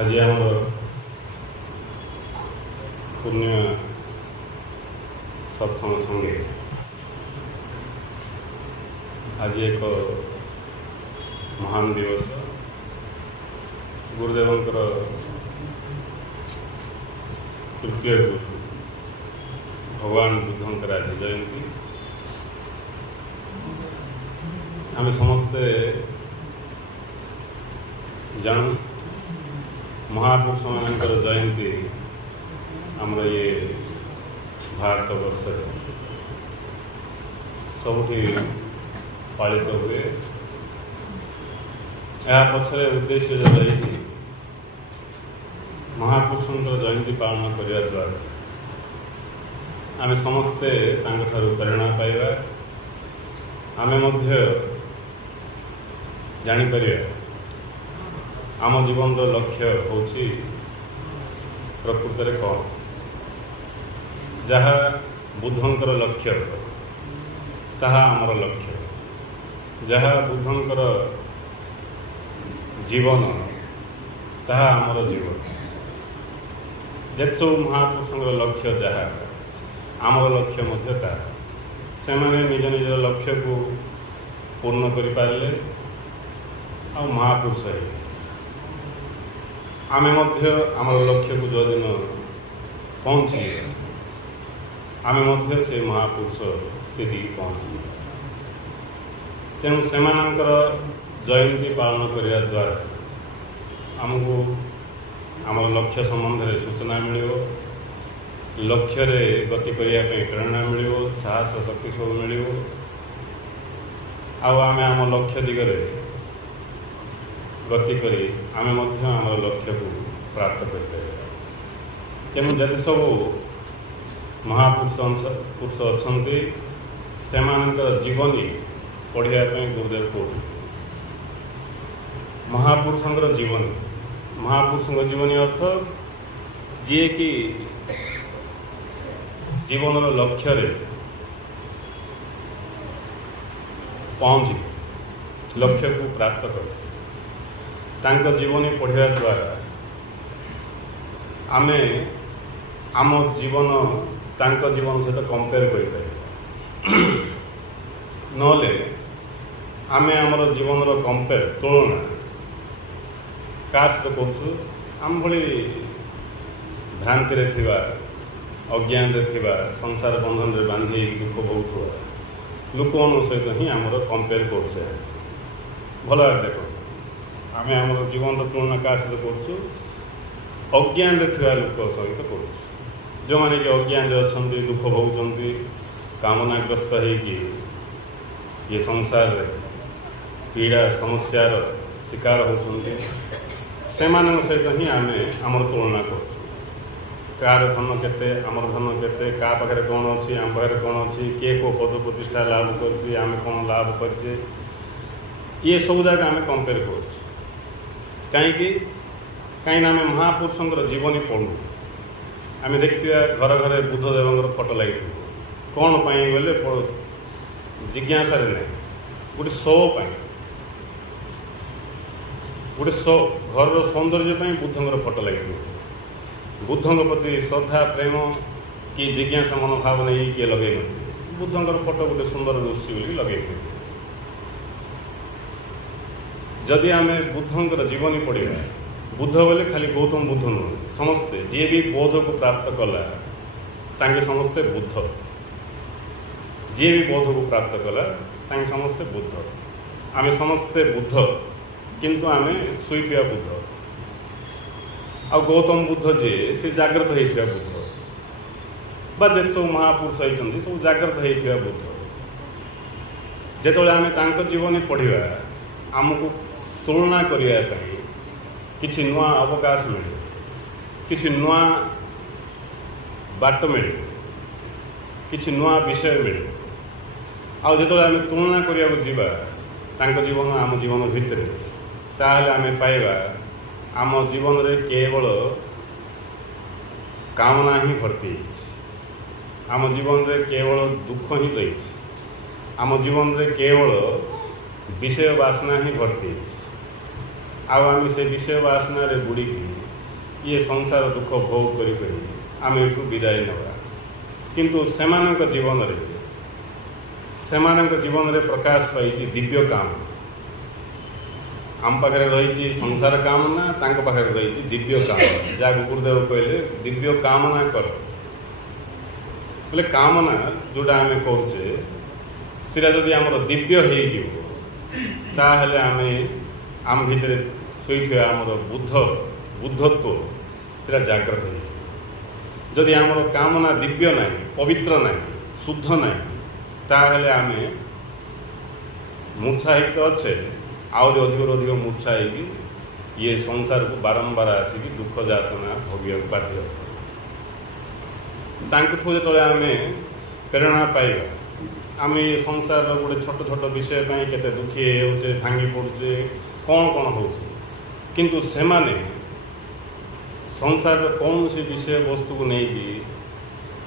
आज आम पुण्य सत्संग संगे आज एक महान दिवस गुरुदेवंकर तृतीय गुरु भगवान बुद्धंकर आज जयंती। आम समस्ते जानू महापुरुष मानकर जयंती आमर ये भारत वर्ष सबुठी पालित हुए। या पछरे उद्देश्य जो रही महापुरुषों जयंती पालन करने द्वारा आम समस्ते ठारू प्रेरणा पाइबा, आम जापर आम जीवन लक्ष्य हूँ प्रकृत में कौन जहाँ बुद्धंकर लक्ष्य ताहा आमर लक्ष्य, जहाँ बुद्धंकर जीवन ताहा आमर जीवन। जे सब महापुरुषों लक्ष्य जहाँ आमर लक्ष्य मध्य ताहा से निज निज लक्ष्य को पूर्ण कर पारे आ महापुरुष है। आम आमर लक्ष्य को जो दिन पहुँची आम से महापुरुष स्थिति पहुँची। तेणु से जयंती पालन करने द्वारा आमको आमर लक्ष्य संबंध में सूचना मिल, लक्ष्य रे गति करने प्रेरणा मिल, साहस शक्ति सब मिल, आम आम लक्ष्य दिगरे गति करी आम लक्ष्य को प्राप्त कर। तेणु जदि सब महापुरुष पुरुष अच्छा से जीवनी पढ़ाई गुरुदेव को महापुरुषों जीवनी महापुरुषों जीवनी अर्थ जी कि जीवन लक्ष्य रे पहुँच लक्ष्य को प्राप्त कर तांका जीवनी पढ़ाई द्वारा आमे आम जीवन तांका जीवन सहित कंपेयर कर नले आमे आमर जीवन कंपेयर तुलना का सहित करूँ। आम भली भ्रांति रे थिबा अज्ञान रे थिबा संसार बंधन रे बांधी दुख बहुत लोक सहित ही आमर कंपेयर कर भल देख आम आम जीवन तुलना का सहित करूँ अज्ञान रे थिबा लोक सहित करूँ। जो मैंने कि अज्ञान अच्छा दुख भोगुंट कामनाग्रस्त होगी ये संसार रे पीड़ा समस्यार शिकार होती से सहित ही आम आमर तुलना कर कार धन केते आमर धन केते का पाखे कौन अच्छी आम पाखे कौन अच्छी किए को पद प्रतिष्ठा लाभ कर आम कौन लाभ करे ये सब जगह आम कंपेयर कर कहीं आम महापुरुषों जीवनी पढ़ू आम देखा घर घर बुद्धदेव फोटो लगी कौन पाई बोले जिज्ञासा ना गोटे शो गोटे शो घर सौंदर्य बुद्धंर फोटो लगी बुद्धों प्रति श्रद्धा प्रेम कि जिज्ञासा मनोभाव नहीं किए लगे बुद्धंर फोटो गोटे सुंदर दृश्य बोली लगे। जदि आम बुद्धंर जीवनी पढ़ा बुद्ध बोले खाली गौतम बुद्ध नुह समस्ते जी भी बोध को प्राप्त कला तांगे समस्ते बुद्ध जी भी बोध को प्राप्त कला तांगे समस्ते बुद्ध आम समस्ते बुद्ध किंतु आम शुईथिया बुद्ध आ गौतम बुद्ध जे से जागृत होता बुद्ध बा जे सब महापुरुष होती सब जागृत होता बुद्ध जो आम तांको जीवनी पढ़ा आमको तुलना करने किसी नुआ अवकाश मिले किसी नुआ बाट मिले किसी नुआ विषय मिले आ जो आम तुलना करने जीवन आम जीवन भितर ताहले आम पाइबा आम जीवन रे केवल कामना ही भर्ती आम जीवन रे केवल दुख ही रही आम जीवन रे केवल विषय वासना ही भर्ती आम से विषय वासना बुड़ी ये संसार दुख भोग कर आम एठू विदाय नवा किंतु सेमानक जीवन रे प्रकाश पाई दिव्य काम आम पाखे रही संसार कामना तांको पाखे रही दिव्य काम जहाँ गुरुदेव कहले दिव्य कामना कर बोले कामना जोटा आम करुचे सीटा जदि आमर दिव्य होताहले आम भितर शोथे आमर बुद्धत्व सीटा जागृत हो जदि आमर कामना दिव्य ना पवित्र ना शुद्ध ना ताहले आम मूर्छाहित अच्छे आहरी अधिक मूर्छा होगी ये संसार को बारंबार आसिक दुख जातना भोगिया बाध्य जो आम प्रेरणा पाइबा आम ये संसार गोटे छोट छोट विषय केते दुखी होचे भांगी पड़ुचे कौन कौन हो किंतु सेमाने संसार कौन सी विषय वस्तु को नहीं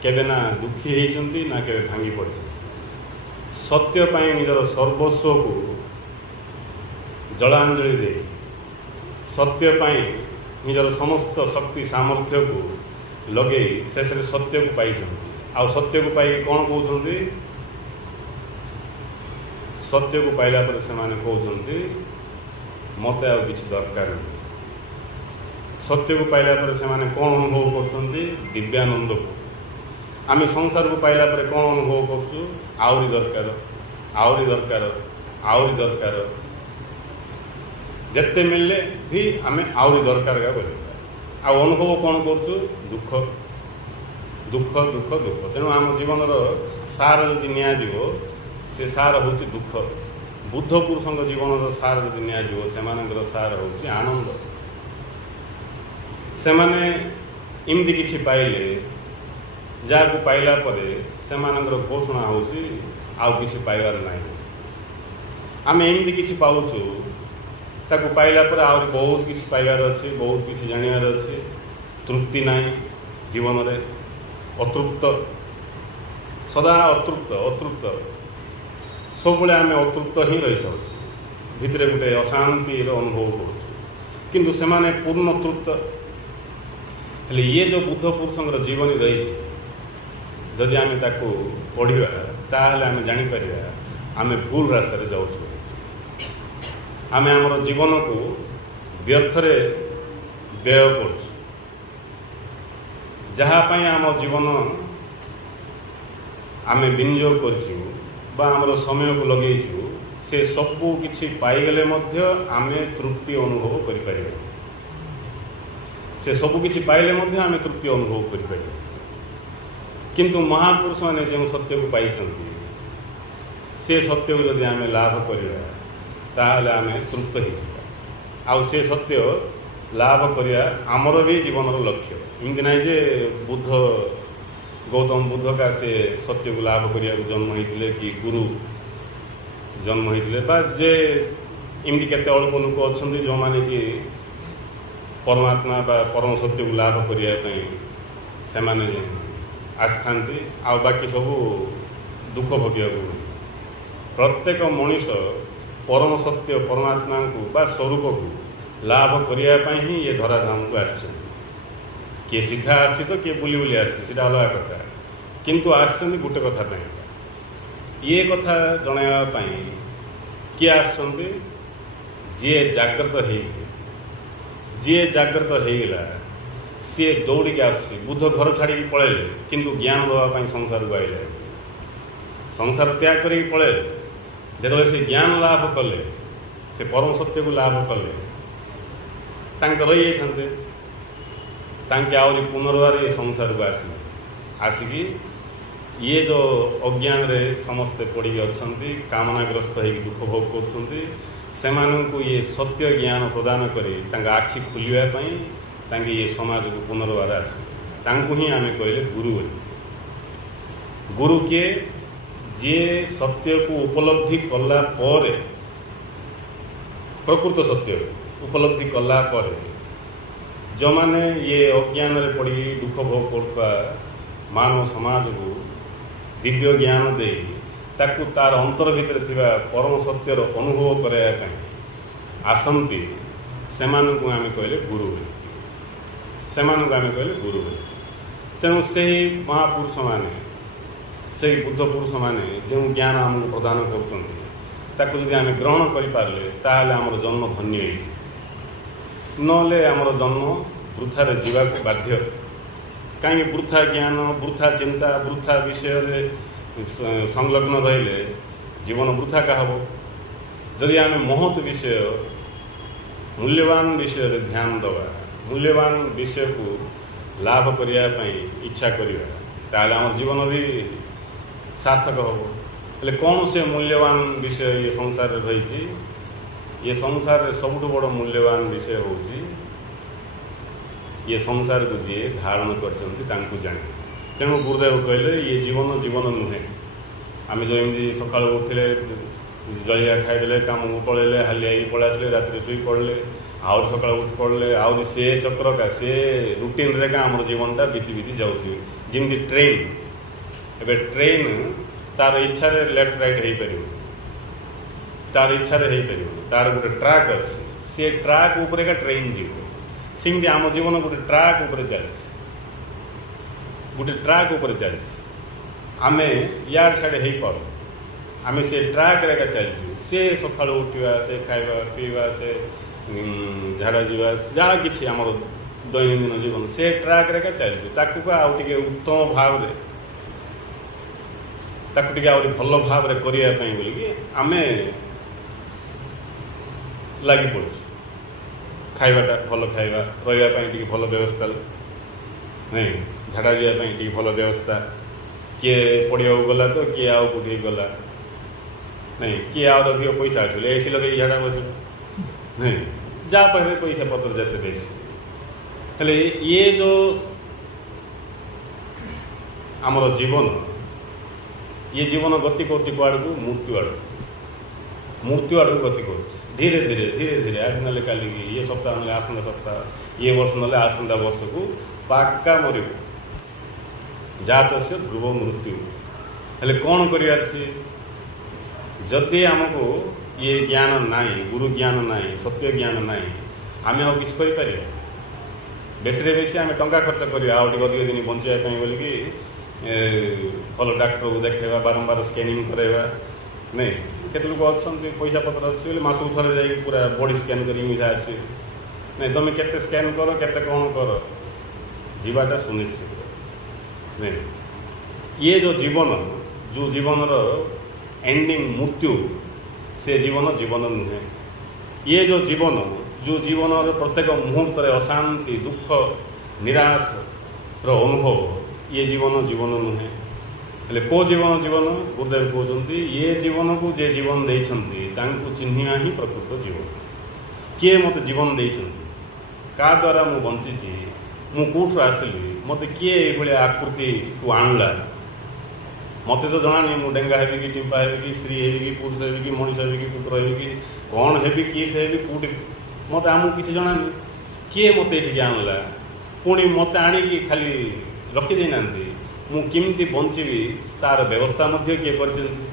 केबे ना दुखी होती ना केबे भांगी पड़े सत्य पाई निजर सर्वस्व को जलांजलि दे सत्य पाई निजर समस्त शक्ति सामर्थ्य को लगे शेष सत्य को पाई आ सत्य को पाई कौन कहते सत्य को पाइला पर से माने कहते मत आ किसी दरकार नहीं सत्य को पाइला पर से माने कौन अनुभव करते दिव्यानंद को आम संसार को पाइला पर कौन अनुभव करछु आहरी दरकार आहरी दरकार आहरी दरकार जिते मिलले भी आम आहरी दरकार का बोल अनुभव कौन करछु दुख दुख दुख दुख तेणु आम जीवन सार जदि नियाजिव से सार हूँ दुख बुद्ध पुरुषों जीवन सार जदि नियाजिव से सार हूँ आनंद से माने इमती किछि पाइले जहाँ को पाइला परे से घोषणा हूँ आउ किछि पाइबार नहीं आम एमती किछि पाउछु ताकू पाइला पर आहरी बहुत किछि पाइबार अच्छे बहुत किछि जानिबार अच्छे तृप्ति नहीं जीवन रे अतृप्त सदा अतृप्त सब आम अतृप्त ही रही था भितर गोटे अशांति अनुभव करूँ से पूर्ण तृप्त हेले ये जो बुद्ध पुरुषों जीवनी रही जदि आम ताकू पढ़ा ताहले आम जापर आम भूल रास्तार जाऊँ आम आमर जीवन को व्यर्थरे व्यय कर जहाँपाई आम जीवन आम विनियोग कर समय को लगेचु से सबू किछि पाइगले मध्य आमे तृप्ति अनुभव करिपारे से सबू किछि पाइले मध्य आमे तृप्ति अनुभव करिपारे किंतु महापुरुष माने जो सत्य को पाई से सत्य को जदि आमे लाभ करिया ताहले आमे तृप्त हो आ से सत्य लाभ करिया आमर भी जीवन लक्ष्य इमती ना जे बुद्ध गौतम बुद्ध का से सत्य को लाभ करिया जन्म होते कि गुरु जन्म होते जे इमती केते अल्प लोक अच्छा जो मैंने कि परमात्मा बा परम सत्य को लाभ करने से आसता आ बाकी सब दुख भोगिया प्रत्येक मनीष परम सत्य परमात्मा को बा स्वरूप को लाभ करने ही ये धराधाम को आस किए सीधा आसी तो किए बुली बुली आसी अलग कथा किंतु आसछन गोटे कथा ये कथा जनवाई किए आसछन्ति जी जागृत जी जागृत होगा सी दौड़ी आस बुद्ध घर छाड़ी पलैले किंतु ज्ञान देवाई संसार को आइले संसार त्याग कर पलैले जो से ज्ञान लाभ कले से परम सत्य को लाभ कले रही जाते आहरी पुनर्वार ये संसार को आसिकी ये जो अज्ञान रे समस्ते पड़ी अच्छा कामनाग्रस्त हो दुख भोग कर ये सत्य ज्ञान प्रदान कर आखि खुलवाई ये समाज को पुनर्वार आसे ही आम कहले गुरु गुरु किए जी सत्य को उपलब्धि कला पर प्रकृत सत्य उपलब्धि कला पर जो माने ये अज्ञान रे पड़ी दुख भोग करथवा मानव समाज को दिव्य ज्ञान दे ताकू तार अंतर भितर थिबा परम सत्यर अनुभव कराया आसंती ସେମାନଙ୍କୁ ଆମେ କହିଲେ ଗୁରୁ ବୋଲି। ସେମାନଙ୍କୁ ଆମେ କହିଲେ ଗୁରୁ ବୋଲି। ତେଣୁ ସେହି ମହାପୁରୁଷମାନେ, ସେହି ବୁଦ୍ଧ ପୁରୁଷମାନେ ଯେଉଁ ଜ୍ଞାନ ଆମକୁ ପ୍ରଦାନ କରୁଛନ୍ତି ତାକୁ ଯଦି ଆମେ ଗ୍ରହଣ କରିପାରିଲେ ତାହେଲେ ଆମର ଜନ୍ମ ଧନ୍ୟ ହେଇଯିବ। ନହେଲେ ଆମର ଜନ୍ମ ବୃଥାରେ ଯିବାକୁ ବାଧ୍ୟ। କାହିଁକି ବୃଥା ଜ୍ଞାନ, ବୃଥା ଚିନ୍ତା, ବୃଥା ବିଷୟରେ ସଂଲଗ୍ନ ରହିଲେ ଜୀବନ ବୃଥାକା ହେବ। ଯଦି ଆମେ ମହତ୍ ବିଷୟ, ମୂଲ୍ୟବାନ ବିଷୟରେ ଧ୍ୟାନ ଦେବା, ମୂଲ୍ୟବାନ ବିଷୟକୁ ଲାଭ କରିବା ପାଇଁ ଇଚ୍ଛା କରିବା, ତାହେଲେ ଆମର ଜୀବନ ବି ସାର୍ଥକ ହେବ। ହେଲେ କ'ଣ ସେ ମୂଲ୍ୟବାନ ବିଷୟ ଏ ସଂସାରରେ ରହିଛି? ଏ ସଂସାରରେ ସବୁଠୁ ବଡ଼ ମୂଲ୍ୟବାନ ବିଷୟ ହେଉଛି ଏ ସଂସାରକୁ ଯିଏ ଧାରଣ କରିଛନ୍ତି ତାଙ୍କୁ ଜାଣେ। ତେଣୁ ଗୁରୁଦେବ କହିଲେ ଏ ଜୀବନ ଜୀବନ ନୁହେଁ। ଆମେ ଯେଉଁ ଏମିତି ସକାଳୁ ଉଠିଲେ, ଜଳିଆ ଖାଇଦେଲେ, କାମକୁ ପଳେଇଲେ, ହାଲିଆ ହେଇକି ପଳେଇ ଆସିଲେ, ରାତିରେ ଶୋଇ ପଡ଼ିଲେ, ଆହୁରି ସକାଳୁ ଉଠି ପଡ଼ିଲେ, ଆହୁରି ସେ ଚକ୍ରକା, ସେ ରୁଟିନ୍ରେ ଆମର ଜୀବନଟା ବିତି ବିତି ଯାଉଛି। ଯେମିତି ଟ୍ରେନ୍, ଏବେ ଟ୍ରେନ୍ ତାର ଇଚ୍ଛାରେ ଲେଫ୍ଟ ରାଇଟ୍ ହେଇପାରିବ, ତାର ଇଚ୍ଛାରେ ହେଇପାରିବ, ତାର ଗୋଟେ ଟ୍ରାକ୍ ଅଛି, ସେ ଟ୍ରାକ୍ ଉପରେ ଏକା ଟ୍ରେନ୍ ଯିବ। ସେମିତି ଆମ ଜୀବନ ଗୋଟେ ଟ୍ରାକ୍ ଉପରେ ଚାଲିଛି, ଗୋଟେ ଟ୍ରାକ୍ ଉପରେ ଚାଲିଛି। ଆମେ ଇଆଡ଼େ ସିଆଡ଼େ ହେଇପାରୁ, ଆମେ ସେ ଟ୍ରାକ୍ରେ ଏକା ଚାଲିଛୁ। ସେ ସକାଳୁ ଉଠିବା, ସେ ଖାଇବା ପିଇବା, ସେ ଝାଡ଼ା ଯିବା, ଯାହା କିଛି ଆମର ଦୈନନ୍ଦିନ ଜୀବନ ସେ ଟ୍ରାକ୍ରେ ଏକା ଚାଲିଛୁ। ତାକୁ ଆଉ ଟିକେ ଉତ୍ତମ ଭାବରେ, ତାକୁ ଟିକେ ଆହୁରି ଭଲ ଭାବରେ କରିବା ପାଇଁ ବୋଲିକି ଆମେ ଲାଗି ପଡ଼ୁଛୁ। ଖାଇବାଟା ଭଲ ଖାଇବା, ରହିବା ପାଇଁ ଟିକେ ଭଲ ବ୍ୟବସ୍ଥା ନାଇଁ, ଝାଡ଼ା ଯିବା ପାଇଁ ଟିକେ ଭଲ ବ୍ୟବସ୍ଥା। କିଏ ପଡ଼ିବାକୁ ଗଲା ତ କିଏ ଆଉ କେଉଁଠିକି ଗଲା ନାଇଁ, କିଏ ଆଉ ଅଧିକ ପଇସା ଆସିଲେ ଏସି ଲଗେଇକି ଝାଡ଼ା ବସିଲେ ନାଇଁ, ଯାହା ପାଖରେ ପଇସା ପତ୍ର ଯେତେ ବେଶୀ। ହେଲେ ଇଏ ଯେଉଁ ଆମର ଜୀବନ, ଇଏ ଜୀବନ ଗତି କରୁଛି କୁଆଡ଼କୁ? ମୃତ୍ୟୁ ଆଡ଼କୁ। ମୃତ୍ୟୁ ଆଡ଼କୁ ଗତି କରୁଛି ଧୀରେ ଧୀରେ ଧୀରେ ଧୀରେ। ଆଜି ନହେଲେ କାଲିକି, ଇଏ ସପ୍ତାହ ନହେଲେ ଆସନ୍ତା ସପ୍ତାହ, ଇଏ ବର୍ଷ ନହେଲେ ଆସନ୍ତା ବର୍ଷକୁ ପାକ୍କା ମରିବ। ଜାତସ୍ୟ ଧ୍ରୁବ ମୃତ୍ୟୁ। ହେଲେ କ'ଣ କରିବାର ଅଛି? ଯଦି ଆମକୁ ଇଏ ଜ୍ଞାନ ନାହିଁ, ଗୁରୁ ଜ୍ଞାନ ନାହିଁ, ସତ୍ୟ ଜ୍ଞାନ ନାହିଁ, ଆମେ ଆଉ କିଛି କରିପାରିବା? ବେଶୀରେ ବେଶୀ ଆମେ ଟଙ୍କା ଖର୍ଚ୍ଚ କରିବା ଆଉ ଟିକେ ଅଧିକ ଦିନ ବଞ୍ଚିବା ପାଇଁ ବୋଲିକି, ଭଲ ଡାକ୍ତରକୁ ଦେଖାଇବା, ବାରମ୍ବାର ସ୍କାନିଂ କରାଇବା ନାଇଁ। କେତେ ଲୋକ ଅଛନ୍ତି ପଇସା ପତ୍ର ଅଛି ବୋଲି ମାସକୁ ଥରେ ଯାଇକି ପୁରା ବଡ଼ି ସ୍କାନ୍ କରିକି ମିଶା ଆସିବେ ନାଇଁ। ତୁମେ କେତେ ସ୍କାନ୍ କର, କେତେ କ'ଣ କର, ଯିବାଟା ସୁନିଶ୍ଚିତ ନାଇଁ। ଇଏ ଯେଉଁ ଜୀବନ, ଯେଉଁ ଜୀବନର ଏଣ୍ଡିଂ ମୃତ୍ୟୁ, ସେ ଜୀବନ ଜୀବନ ନୁହେଁ। ଇଏ ଯେଉଁ ଜୀବନ, ଯେଉଁ ଜୀବନର ପ୍ରତ୍ୟେକ ମୁହୂର୍ତ୍ତରେ ଅଶାନ୍ତି, ଦୁଃଖ, ନିରାଶର ଅନୁଭବ, ଇଏ ଜୀବନ ଜୀବନ ନୁହେଁ। ହେଲେ କେଉଁ ଜୀବନ ଜୀବନ? ଗୁରୁଦେବ କହୁଛନ୍ତି ଏ ଜୀବନକୁ ଯେ ଜୀବନ ଦେଇଛନ୍ତି ତାଙ୍କୁ ଚିହ୍ନିବା ହିଁ ପ୍ରକୃତ ଜୀବନ। କିଏ ମୋତେ ଜୀବନ ଦେଇଛନ୍ତି, କାହା ଦ୍ୱାରା ମୁଁ ବଞ୍ଚିଛି, ମୁଁ କେଉଁଠୁ ଆସିଲି, ମୋତେ କିଏ ଏଇଭଳିଆ ଆକୃତିକୁ ଆଣିଲା, ମୋତେ ତ ଜଣାନି। ମୁଁ ଡେଙ୍ଗା ହେବି କି, ଟିମ୍ପା ହେବି କି, ସ୍ତ୍ରୀ ହେବି କି, ପୁରୁଷ ହେବି କି, ମଣିଷ ହେବି କି, କୁକୁର ହେବି କି, କ'ଣ ହେବି, କିସ ହେବି, କେଉଁଠି, ମୋତେ ଆମକୁ କିଛି ଜଣାନି। କିଏ ମୋତେ ଏଠିକି ଆଣିଲା, ପୁଣି ମୋତେ ଆଣିକି ଖାଲି ରଖିଦେଇନାହାନ୍ତି। ମୁଁ କେମିତି ବଞ୍ଚିବି ତା'ର ବ୍ୟବସ୍ଥା ମଧ୍ୟ କିଏ କରିଛନ୍ତି?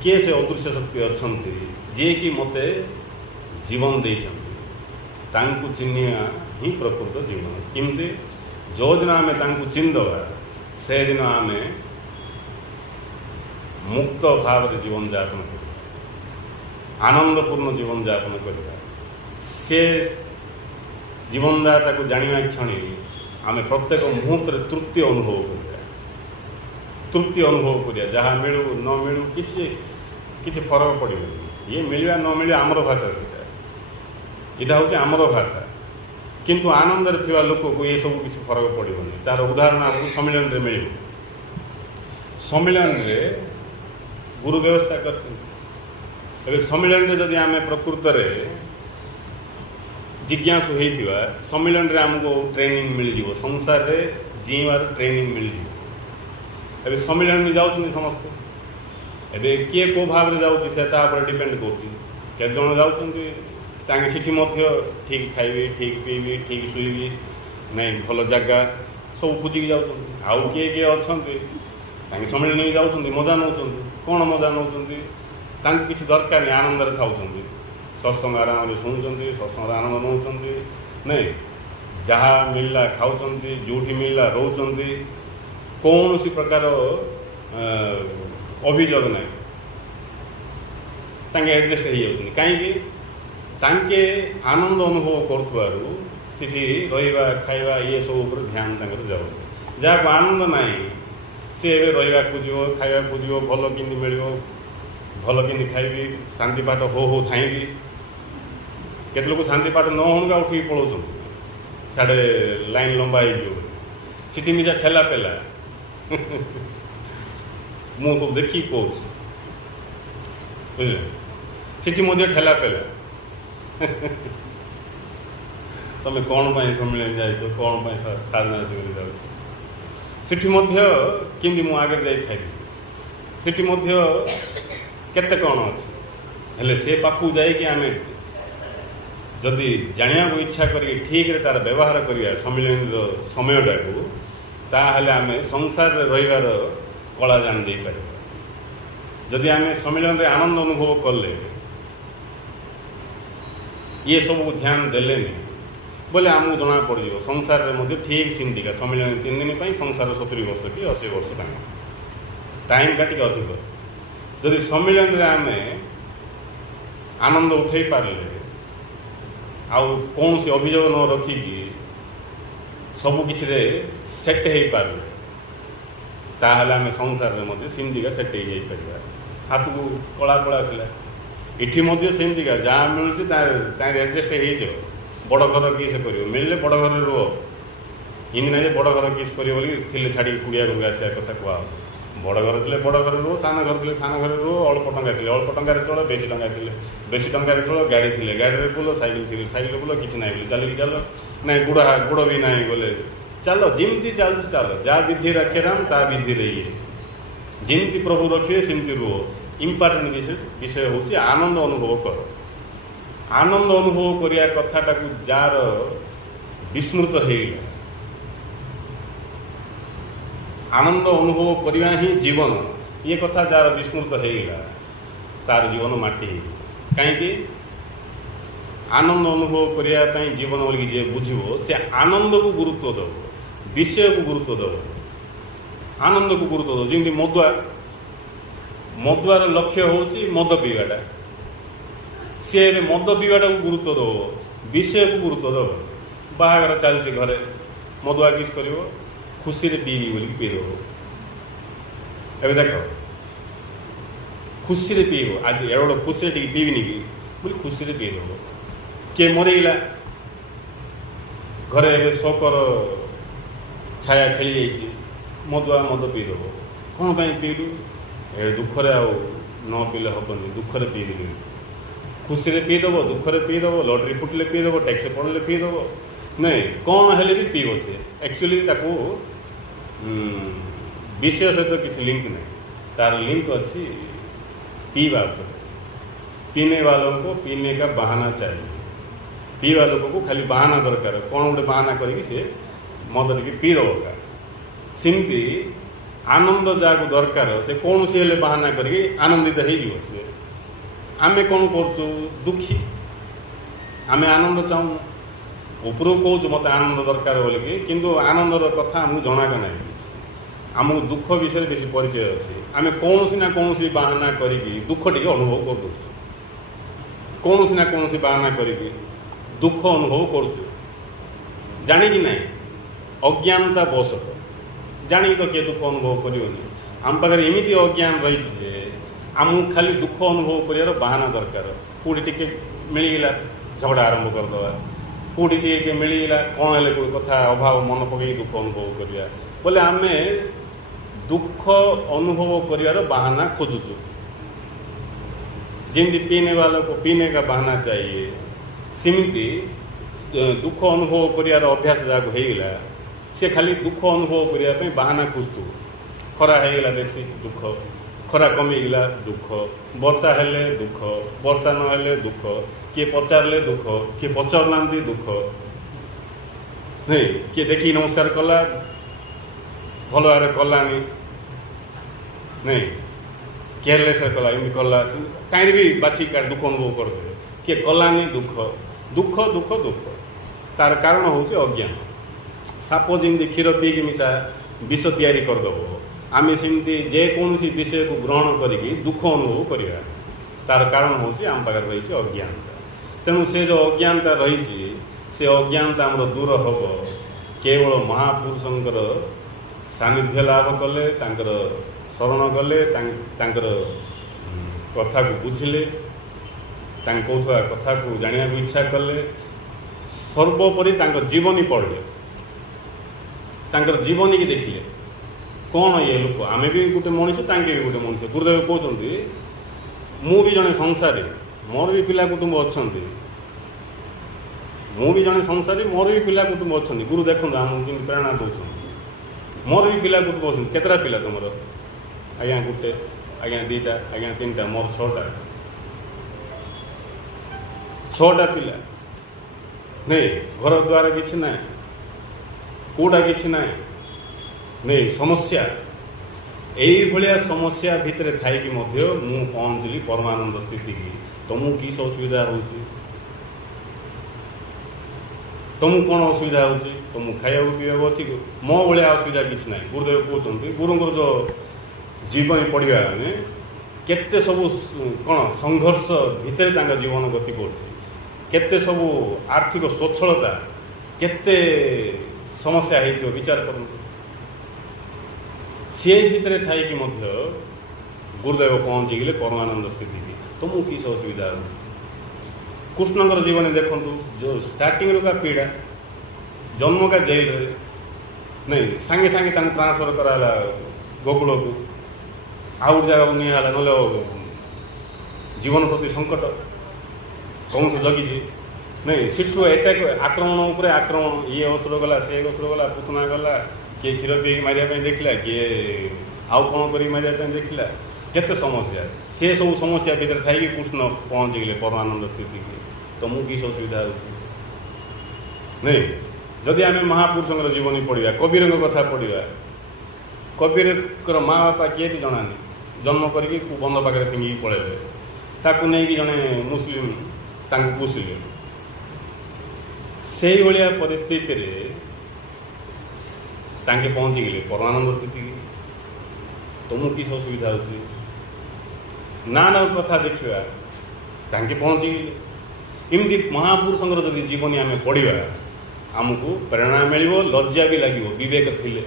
କିଏ ସେ ଅଦୃଶ୍ୟ ଶକ୍ତି ଅଛନ୍ତି ଯିଏକି ମୋତେ ଜୀବନ ଦେଇଛନ୍ତି? ତାଙ୍କୁ ଚିହ୍ନିବା ହିଁ ପ୍ରକୃତ ଜୀବନ। କେମିତି? ଯେଉଁଦିନ ଆମେ ତାଙ୍କୁ ଚିହ୍ନିଦେବା ସେଦିନ ଆମେ ମୁକ୍ତ ଭାବରେ ଜୀବନଯାପନ କରିବା, ଆନନ୍ଦପୂର୍ଣ୍ଣ ଜୀବନଯାପନ କରିବା। ସେ ଜୀବନଦାତାକୁ ଜାଣିବା କ୍ଷଣି ଆମେ ପ୍ରତ୍ୟେକ ମୁହୂର୍ତ୍ତରେ ତୃପ୍ତି ଅନୁଭବ କରିବା, ତୃପ୍ତି ଅନୁଭବ କରିବା। ଯାହା ମିଳୁ ନ ମିଳୁ କିଛି କିଛି ଫରକ ପଡ଼ିବନି। ଇଏ ମିଳିବା ନ ମିଳିବା ଆମର ଭାଷା, ସେଇଟା ଏଇଟା ହେଉଛି ଆମର ଭାଷା। କିନ୍ତୁ ଆନନ୍ଦରେ ଥିବା ଲୋକକୁ ଏସବୁ କିଛି ଫରକ ପଡ଼ିବନି। ତା'ର ଉଦାହରଣ ଆମକୁ ସମ୍ମିଳନୀରେ ମିଳିବ। ସମ୍ମିଳନୀରେ ଗୁରୁ ବ୍ୟବସ୍ଥା କରିଛନ୍ତି। ଏବେ ସମ୍ମିଳନୀରେ ଯଦି ଆମେ ପ୍ରକୃତରେ ଜିଜ୍ଞାସୁ ହେଇଥିବା, ସମ୍ମିଳନୀରେ ଆମକୁ ଟ୍ରେନିଂ ମିଳିଯିବ, ସଂସାରରେ ଜୀଇଁବାର ଟ୍ରେନିଂ ମିଳିଯିବ। ଏବେ ସମ୍ମିଳନୀ ଯାଉଛନ୍ତି ସମସ୍ତେ। ଏବେ କିଏ କେଉଁ ଭାବରେ ଯାଉଛି ସେ ତା ଉପରେ ଡିପେଣ୍ଡ କରୁଛି। କେତେଜଣ ଯାଉଛନ୍ତି ତାଙ୍କେ ସେଠି ମଧ୍ୟ ଠିକ୍ ଖାଇବେ, ଠିକ୍ ପିଇବେ, ଠିକ୍ ଶୋଇବେ ନାଇଁ, ଭଲ ଜାଗା ସବୁ ଖୋଜିକି ଯାଉଛନ୍ତି। ଆଉ କିଏ କିଏ ଅଛନ୍ତି ତାଙ୍କେ ସମ୍ମିଳନୀ ଯାଉଛନ୍ତି, ମଜା ନେଉଛନ୍ତି। କ'ଣ ମଜା ନେଉଛନ୍ତି? ତାଙ୍କୁ କିଛି ଦରକାର ନାହିଁ, ଆନନ୍ଦରେ ଥାଉଛନ୍ତି। सत्संग आराम शुणुंट सत्संग आनंद नौकरी नहीं जहाँ मिलला खाऊं जो मिलला रोच कौन सी प्रकार अभियोग ना एडजस्ट हो कहीं आनंद अनुभव कर रहा खाଇବା ये सब ध्यान जाऊ जहाँ आनंद ना सी रहा खोजो खाया खोजो भल कि मिल भल कि खाइबी शांति पाठ हो थाइबी केत लोग शांति पाठ न होगा उठिक पलाऊँ साढ़े लाइन लंबा हो मिजा ठेला पेला मु तो देखी कौश बुझे सीटी मध्य ठेला पेला तुम कौन पाई सम्मेलन जाइए कौन पाई साधना शिविर जाऊँगी केमती मु आगे जाई खाई सीटी केते कौन अच्छे हेले से पाखु जाइए आम जदि जाना इच्छा करी ठीक रे तार व्यवहार करिया सम्मेलन समयटा को ताहले आम संसार रहिबार कला जान दे पार जदि आम सम्मेलन रे आनंद अनुभव कले ये सब ध्यान देले बोले आमको जना पड़ जाए संसार में ठीक सिंधिका सम्मेलन 3 दिन पर संसार 70 वर्ष कि 80 वर्ष टाइम का टी अधिक जदि सम्मेलन रे आम आनंद उठे पारे आउ कौन सी अभियोग न रखिकी सबकि सेट हो पारे ताहले आम संसार में सिंधिका सेट हो जापर हाथ को कला कला था इटी सेमतिका जहाँ मिलूँ एडजस्ट हो बड़ घर किस कर मिलले बड़ घर रुह इन ना बड़ घर किस कर छाड़ी कुड़िया घर आसा कथा कह बड़ घर थे बड़ घर रुह सान घर थे सान घर रुह अल्प टंका थे अल्प टंकार चल बेसी टंका थे बेसी टंकार चल गाड़ी थे गाड़ी बुल सैकेल थी सैकेल बुल कि ना बोले चलिए चल ना गुड़ भी ना बोले चलो जमती चलु चल जा विधि रखे राम ता विधि रही जमती प्रभु रखिए सेमती रुह इम्पोर्टेंट विषय हूँ आनंद अनुभव कर आनंद अनुभव करिया कथाटा को जार विस्मृत हो आनंद अनुभव करवा ही जीवन ये कथा जार विस्मृत हो तार जीवन माटी कहीं आनंद अनुभव करने जीवन बोलिक जे बुझो से आनंद को गुरुत्व दब विषय को गुरुत्व दब आनंद को गुरुत्व दब जमी मदुआर लक्ष्य हूँ मद पीवाटा सी मद पीवाटा को गुरुत्व दब विषय को गुरुत्व दब बाहागर चलती घरे मदुआ किस कर खुशी पीबी बोल पीदेव ए देख खुशी पीब आज एवं खुशी पीबिनी कि बोली खुशी पीदेव किए मरीगला घरे शोकर छाया खेली जाइए मदुआ मद पीदेव कौन पीलु ए दुखरे आ न पीले हेनी दुखरे पीबी खुशी पीदेव दुखरे पीदेव लटरी फुटले पीदेव टैक्स पड़े पीदेव नहीं कौन हेले भी पीब सी एक्चुअली ताको विषय सहित किसी लिंक नहीं तार लिंक अच्छी पीवा पीने वालों को पीने का बहाना चाहिए पीवा लोगों को खाली बहाना दरकार कौन गोटे बहाना करके से मद टी पी दबा सेमती आनंद जहाँ दरकार से कौन सी हेले बहाना करके आनंदित हो सी आम कौन कर दुखी आम आनंद चाहूँ उपरू कौच मत आनंद दरकार बोलिकी किंतु आनंदर कथा आमको जनाक ना आमको दुख विषय बेसी परिचय अच्छे आम कौन सी ना कौन सी बहाना करी दुख टी अनुभव कर कौन सी ना कौन सी बहाना करी दुख अनुभव कर जाणी ना अज्ञानता बसत जाणी तो किए दुख अनुभव करनी आम पाखे एमती अज्ञान रही आमको खाली दुख अनुभव कर बहाना दरकार कौटी टे मिलगला झगड़ा आरंभ करदे कौटी टे मिलगला कौन है कोई कथा अभाव मन पकई दुख अनुभव करिया बोले आम दुख अनुभव कर बहाना खोजुचु जमी पीने वालों को पीने का बहाना चाहिए सेमती दुख अनुभव कर अभ्यास जहाँ होगा सी खाली दुख अनुभव करने बहाना खोजतु खरा होगा बेसी दुख खरा कमीगला दुख वर्षा हेले दुख वर्षा नहेले दुख किए पचारे दुख किए पचारना दुख नहीं किए देखी नमस्कार कला भल भाव कलानी नहीं केयरलेस कला एमती कला कहीं भी बाछी का दुख अनुभव करदे किए कलानी दुख दुख दुख दुख तार कारण हूँ अज्ञान। साप जमी क्षीर पीक मिशा विष तैयारी करदेव आम सेमती जेकोसी विषय को ग्रहण करी दुख अनुभव करवा तार कारण हूँ आम पाखे रही अज्ञानता। तेणु से जो अज्ञानता रही से अज्ञानता आम दूर हम केवल महापुरुषंकर सानिध्य लाभ कले शरण गले कथा को बुझिले कहूवा कथा को जाना इच्छा कले सर्वोपरि जीवनी पढ़ले जीवनी की देखिले कौन ये लोक आम भी गोटे मनीष तांके भी गोटे मनीष। गुरुदेव कहते मु भी जड़े संसारी मोर भी पिला कुटुंब अच्छा मु भी जड़े संसारी मोर भी पिला कुटुंब अच्छा। गुरु देखो आमको प्रेरणा दौरान मोर भी पिला कुटुंब अच्छा केतटा पिला तुम आज्ञा गोटे आज्ञा दीटा आज्ञा तीन टा मोर छटा पिला नहीं घर द्वार किसी ना कौटा कि ना नहीं समस्या यही समस्या भितर थी पहुँचली परमानंद स्थिति की। तुमको किस असुविधा हो तुमको कौन असुविधा हो तुमको खाया पीवा अच्छी मो भाया असुविधा किसी ना। गुरुदेव कहते गुरुंर जो जीवन पढ़ा केते सब कौन संघर्ष भितर जीवन गति करते सब आर्थिक स्वच्छलता केते समस्या हो विचार कर सी भितर थी गुरुदेव पहुँची गले परमानंद स्थिति की। तुमको किस असुविधा हो कृष्णकर जीवन देखु जो स्टार्टिंग का पीड़ा जन्म का जेल नहीं सांगे सांगे ट्रांसफर कराला गोकुल को आउ जगह को नहीं ना जीवन प्रति संकट कौन से जगी नहीं सीठू एटाक आक्रमण उपर आक्रमण ये असुर गला से असुर गला पुतना गला किए क्षीर पी मारे देखला किए आउ कौन कर मारे देखला केते समस्या से सब समस्या भीतर थी कृष्ण पहुँची गले परमानंद स्थिति की। तुमको किस असुविधा हो नहीं जदि आम महापुरुषों जीवनी पढ़ा कबीर कथा पढ़ा कबीर माँ बापा किए जनानी जन्म करके बंध पाखे फिंगिक पलैले ताकू नहीं जड़े मुस्लिम पोषिले से भाया परिस्थिति पहुँची गले परमानंद स्थिति की। तुमको किस असुविधा हो ना कथा देखा तांके पहुँची गले इमती महापुरुषों जदि जीवनी आम पढ़ा आमको प्रेरणा मिल लज्जा भी लगे विवेक थिले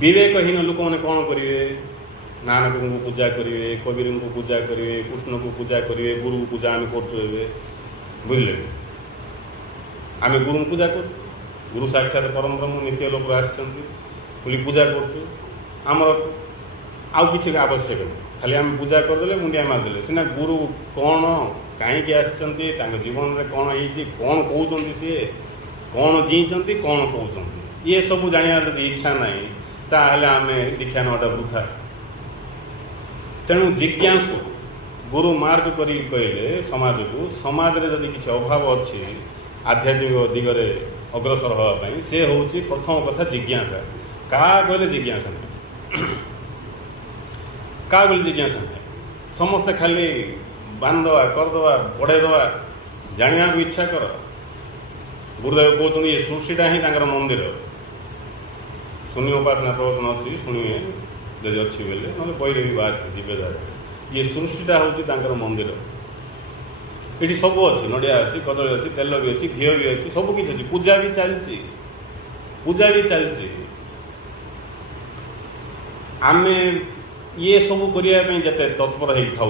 विवेकहीन लोक मैंने कौन करेंगे नानक को पूजा करेंगे कबीर को पूजा करेंगे कृष्ण को पूजा करेंगे गुरु को पूजा आम कर बुझे आम गुरु पूजा कर गुरु साक्षात परम ब्रह्म नित्य लोक आसी पूजा करमर आउ कि आवश्यक नहीं खाली आम पूजा करदे मुंडिया मारदे सीना गुरु कौन कहीं आसी जीवन में कौन हो कौन कहते सी कौन जीचंती कौन कहते ये सब जाना जब इच्छा नहीं ताहले आम दीक्षा नाटा वृथा। तेणु जिज्ञासु गुरु मार्ग कर कहले समाज को समाज रे जदि किसी अभाव अच्छी आध्यात्मिक दिगरे अग्रसर हाँपाई से हूँ प्रथम कथा जिज्ञासा। क्या कहले जिज्ञासा नहीं क्या कहले जिज्ञासा नहीं समस्ते खाली बांधवा करदे बढ़ेदवा जाना को इच्छा कर। गुरुदेव कहते ये सृष्टिटा ही मंदिर शून्य उपासना प्रवचन अच्छी शुणिए जदि अच्छी बोले ना बहरे भी बाहर दिव्यदार ये सृष्टिटा हूँ मंदिर ये सब अच्छी नड़िया अच्छी कदली अच्छी तेल भी अच्छी घी भी अच्छी सब किसी अच्छी पूजा भी चलती आम ये सब करने जिते तत्पर हो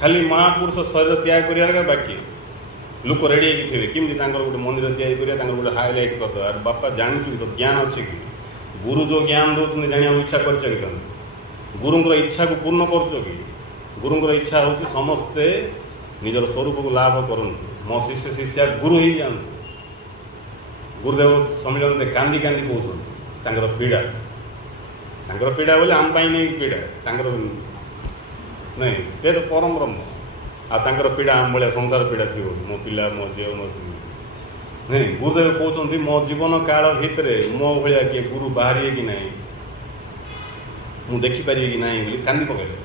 खाली महापुरुष शरीर त्याग कर बाकी लोक रेडी थे किमती गोटे मंदिर तैयारी गोटे हाईलाइट करदे बापा जानचु तो ज्ञान अच्छे कि गुरु जो ज्ञान दौरान जाना इच्छा कर गुरुंर इच्छा को पूर्ण कर गुरुंर इच्छा हूँ समस्ते निजर स्वरूप को लाभ करूँ मो शिष्य शिष्या गुरु ही जातु। गुरुदेव सम्मिलन में कांदी कांदी कहते पीड़ा पीड़ा बोले आम नहीं पीड़ा नहीं से तो परम ब्रह्म आर पीड़ा आम भाया संसार पीड़ा थी मो पिला मो झील मो नहीं गुरुदेव कहते मो जीवन काल भितर मो भाया किए गुरु बाहर कि ना मु देखिपारि कि ना कांदी पकड़े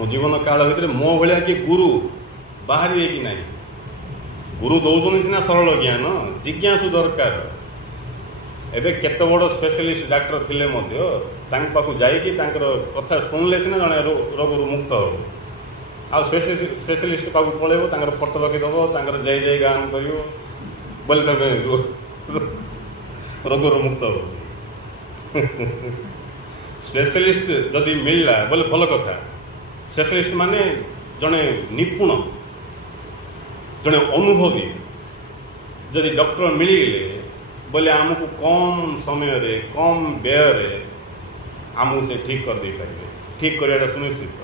मो जीवन काल भितर मो भाया कि गुरु बाहरी कि ना गुरु दौरान सीना सरल ज्ञान जिज्ञासु दरकार एबे केते बड़ स्पेशलिस्ट डाक्टर थिले मध्य तांक पाखु जाइकी तांकर कथा सुनले सिना जने रोगरू मुक्त हो आ स्पेशलिस्ट पाखु पळेबो तांकर फोटो रखी दबो तांकर जय जय गान करियो बोले तबे रोगरू मुक्त हो स्पेशलिस्ट जदि मिलला बोले भल कथा स्पेशलिस्ट माने जने निपुण जने अनुभवी जदि डॉक्टर मिलगले बोले आमको कम समय रे कम व्यय रे आमको से ठीक कर दे पारे ठीक करिया सुनिश्चित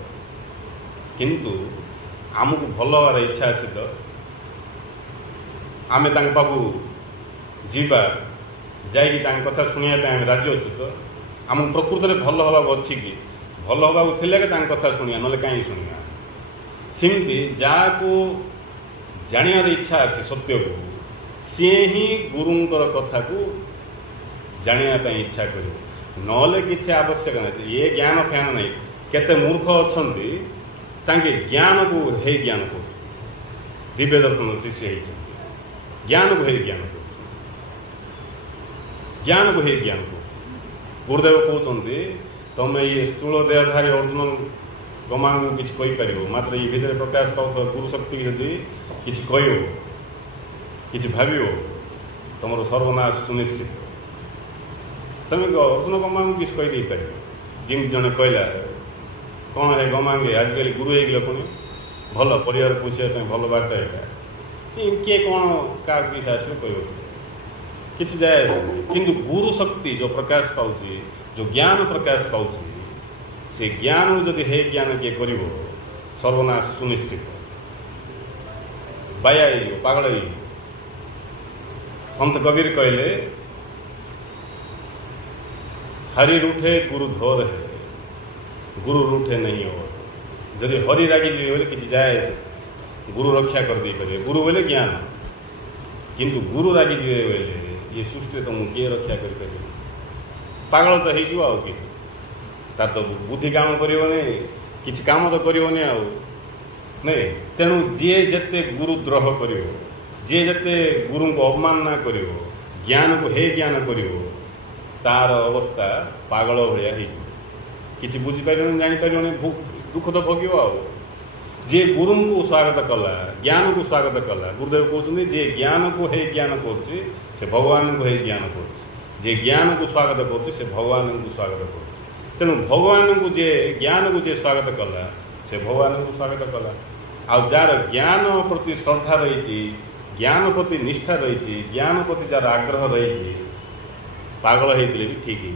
किंतु आमको भल हवार इच्छा अच्छी तो आमे तांक पाखु जीवा जाइकी तांक कथा शुणिया आम राजी अच्छु तो आम प्रकृत में भल हवा अच्छी कि भल हवा थे कि तांक कथा शुणिया ना कहीं शुणिया सेमती जहाँ जानियार इच्छा अच्छी सत्य को सी ही गुरुंकर कथा को जाना इच्छा कर नले किसी आवश्यक नहीं ये ज्ञान फैन नहीं केते मूर्ख अच्छा तांके ज्ञान को हे ज्ञान कर दिव्य दर्शन शिष्य ज्ञान को हे ज्ञान कर ज्ञान को हे ज्ञान को गुरुदेव कहते तुम ये स्थूल देहधारी अर्जुन गमा को किसी कहीपर मात्र ये भितर प्रकाश पाता गुरु शक्ति यदि किसी कह कि भाव तुम सर्वनाश सुनिश्चित तुम अर्जुन गमा को किसी कहीदे पार जमी जड़े कहला कौन है गमांगे आजिकल गुरु हो पुणी भल परिवार पोषापी भल बाट यहाँ किए कौन क्या किसी आस कह किसी जाए आसे किंतु गुरु शक्ति जो प्रकाश पाऊँच जो ज्ञान प्रकाश पाऊँच से ज्ञान जदि हे ज्ञान किए कर सर्वनाश सुनिश्चित बाया पागल संत कबीर कहले हरि रूठे गुरु धोर है गुरु रूठे नहीं हो जदि हरि रागी जी बोले किसी जाए गुरु रक्षा कर दे पारे गुरु बोले ज्ञान किंतु गुरु रागी जी बोले ये सृष्टि तो मुझे किए रक्षा कर पागल तो हो किसी तार तो बुद्धि काम करनी किसी काम तो करनी नहीं तेणु जी जिते गुरुद्रोह कर जी जिते गुरु को अवमानना कर ज्ञान को हे ज्ञान कर तार अवस्था पागल भाया किसी बुझीपर जापर दुख तो भोग जे गुरु को स्वागत कला ज्ञान को स्वागत कला गुरुदेव कहते जे ज्ञान को हे ज्ञान कर भगवान को हे ज्ञान कर ज्ञान को स्वागत कर भगवान को स्वागत कर तेणु भगवान को जे ज्ञान को जे स्वागत कला से भगवान को स्वागत कला आ जार ज्ञान प्रति श्रद्धा रही ज्ञान प्रति निष्ठा रही ज्ञान प्रति जार आग्रह रही पागल होते भी ठीक है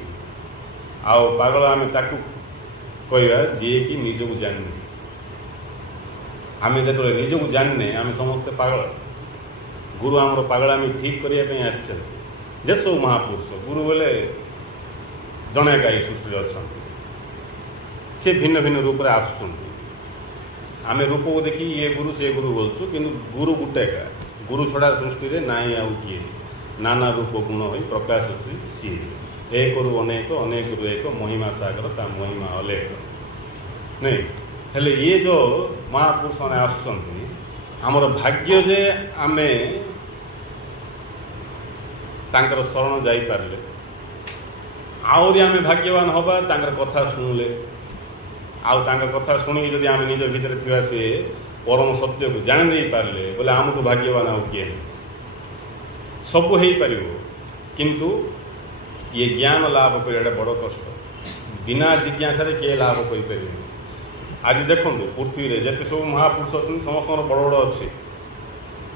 आओ पागल आम ताकू कह जी कि निजक जाने आम जो निजक जाने आम समस्ते पागल गुरु आमर पागल आम ठीक करने आस सब महापुरुष गुरु बोले जड़े का सृष्टि अच्छा सी भिन्न भिन्न रूप से आसुँच आम रूप को देखी ये गुरु से गुरु बोलचु कि गुरु गुटे का गुरु छड़ा सृष्टि में नाई आउ किए नाना रूप गुण हो प्रकाश अच्छी सी एक रु अनेक अनेक रु एक महिमा सागर ता महिमा अलेख नहीं हेले ये जो महापुरुष मैंने आसुँच आमर भाग्य जे आमे तांकर शरण जाइपारे आहरी आम भाग्यवान हवा तांकर कथा शुणिले आउ कथा शुणी जदि आम निज भितर थी सी परम सत्य को जान दे पारे बोले आमको भाग्यवान आउ किए सब हो पार किंतु ये ज्ञान लाभ करने बड़ कष्ट बिना जिज्ञासा किए लाभ कर आज देखो पृथ्वी रे जिते सब महापुरुष अच्छे समस्त बड़ बड़ अच्छे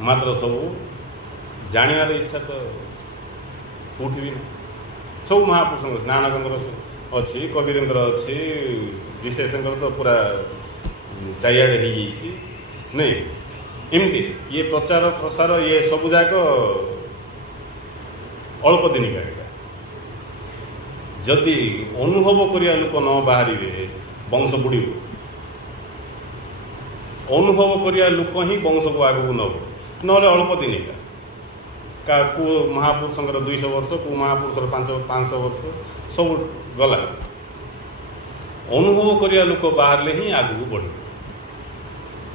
मात्र सब जानवर इच्छा तो कौटी भी सब महापुरुष नानक अच्छी कबीर अच्छी विशेषकर तो पूरा चारिआडे हो नहीं एमती ये प्रचार प्रसार ये सब जाक अल्प दिन का जदि अनुभव करिया लोक न बाहर वंश बुड़ अनुभव करिया लोक ही वंश को आगू नब ना अल्प दिन का को महापुरुषर 200 वर्ष को महापुरुषर 500 वर्ष सब गला अनुभव करिया लोक बाहरले ही आगू बढ़े।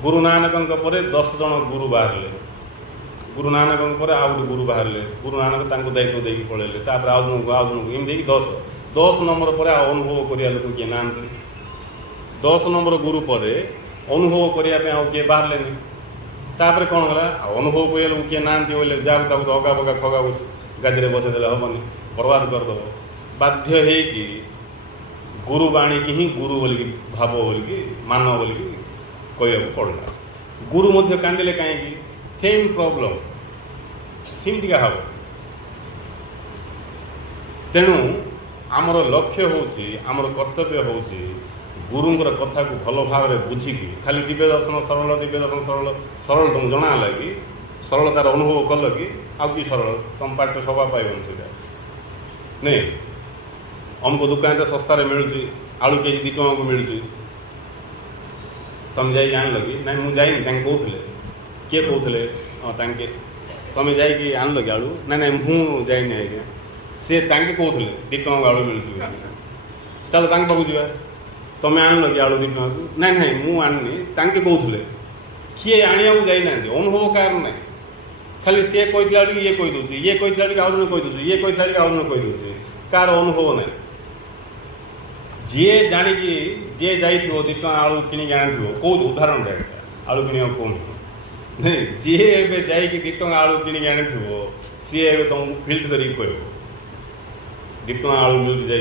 गुरु नानक पर 10 जन गुरु बाहर। गुरु नानक पर आउ गोटे गुरु बाहर। गुरु नानक दायित्व देकी पलैले आउ जनक एमती 10 नंबर पर अनुभव करिया लोक किए ना। 10 नंबर गुरु पर अनुभव करने आउ किए बाहर तापर कौन गला अनुभव करिया लोक किए ना बोले जाऊ ताको अगा बगा खगा गादी में बसईदे हेनी बर्बाद करदेव। बाध्य होगी गुरुवाणी की ही गुरु बोलिकी भाव बोलिकी मान बोलिकी कहू पड़ला। गुरु मध्य कांदिले कहीं सेम प्रॉब्लम सेमतिका हम। तेणु आमर लक्ष्य होची आमर कर्तव्य होची गुरुंर कथा को भल भाव बुझिकी खाली दिव्य दर्शन सरल सरल तुम जना लगी सरल तार अनुभव कल कि आउ कि सरल तुम पाठ सभा पाइबन से नहीं। अमको दुकान सस्तार मिलूँ आलू केजी 2 टଙ୍କା को मिलूँ तुम जाइए आन लगी ना मुझे कहते किए कहते हाँ तांके तुम जाइए आन लगे आलू ना ना मुझे जाइनी आज्ञा सी तांके कहते 2 ଟଙ୍କା आलू मिलूँ चलो तांके पाखु जा तुम आन लगे आलू 2 ଟଙ୍କା को ना ना मुझे आनी तांके कहते किए आनिया जाइना अनुभव कार ना खाली सी कहला ये कहीदे ये कहला आउ जन कहीदे ये कहला आउ जन कहीदे कार अनुभव ना। जी जाणिकी जी जाइ 2 ଟଙ୍କା आलू किणी आनी कौ उदाहरण आलू किण कौन नहीं जी ए जा 2 ଟଙ୍କା आलू किणी आनी सी ए तुमको फिल्ड करी कह 2 ଟଙ୍କା आलू मिलूँ जा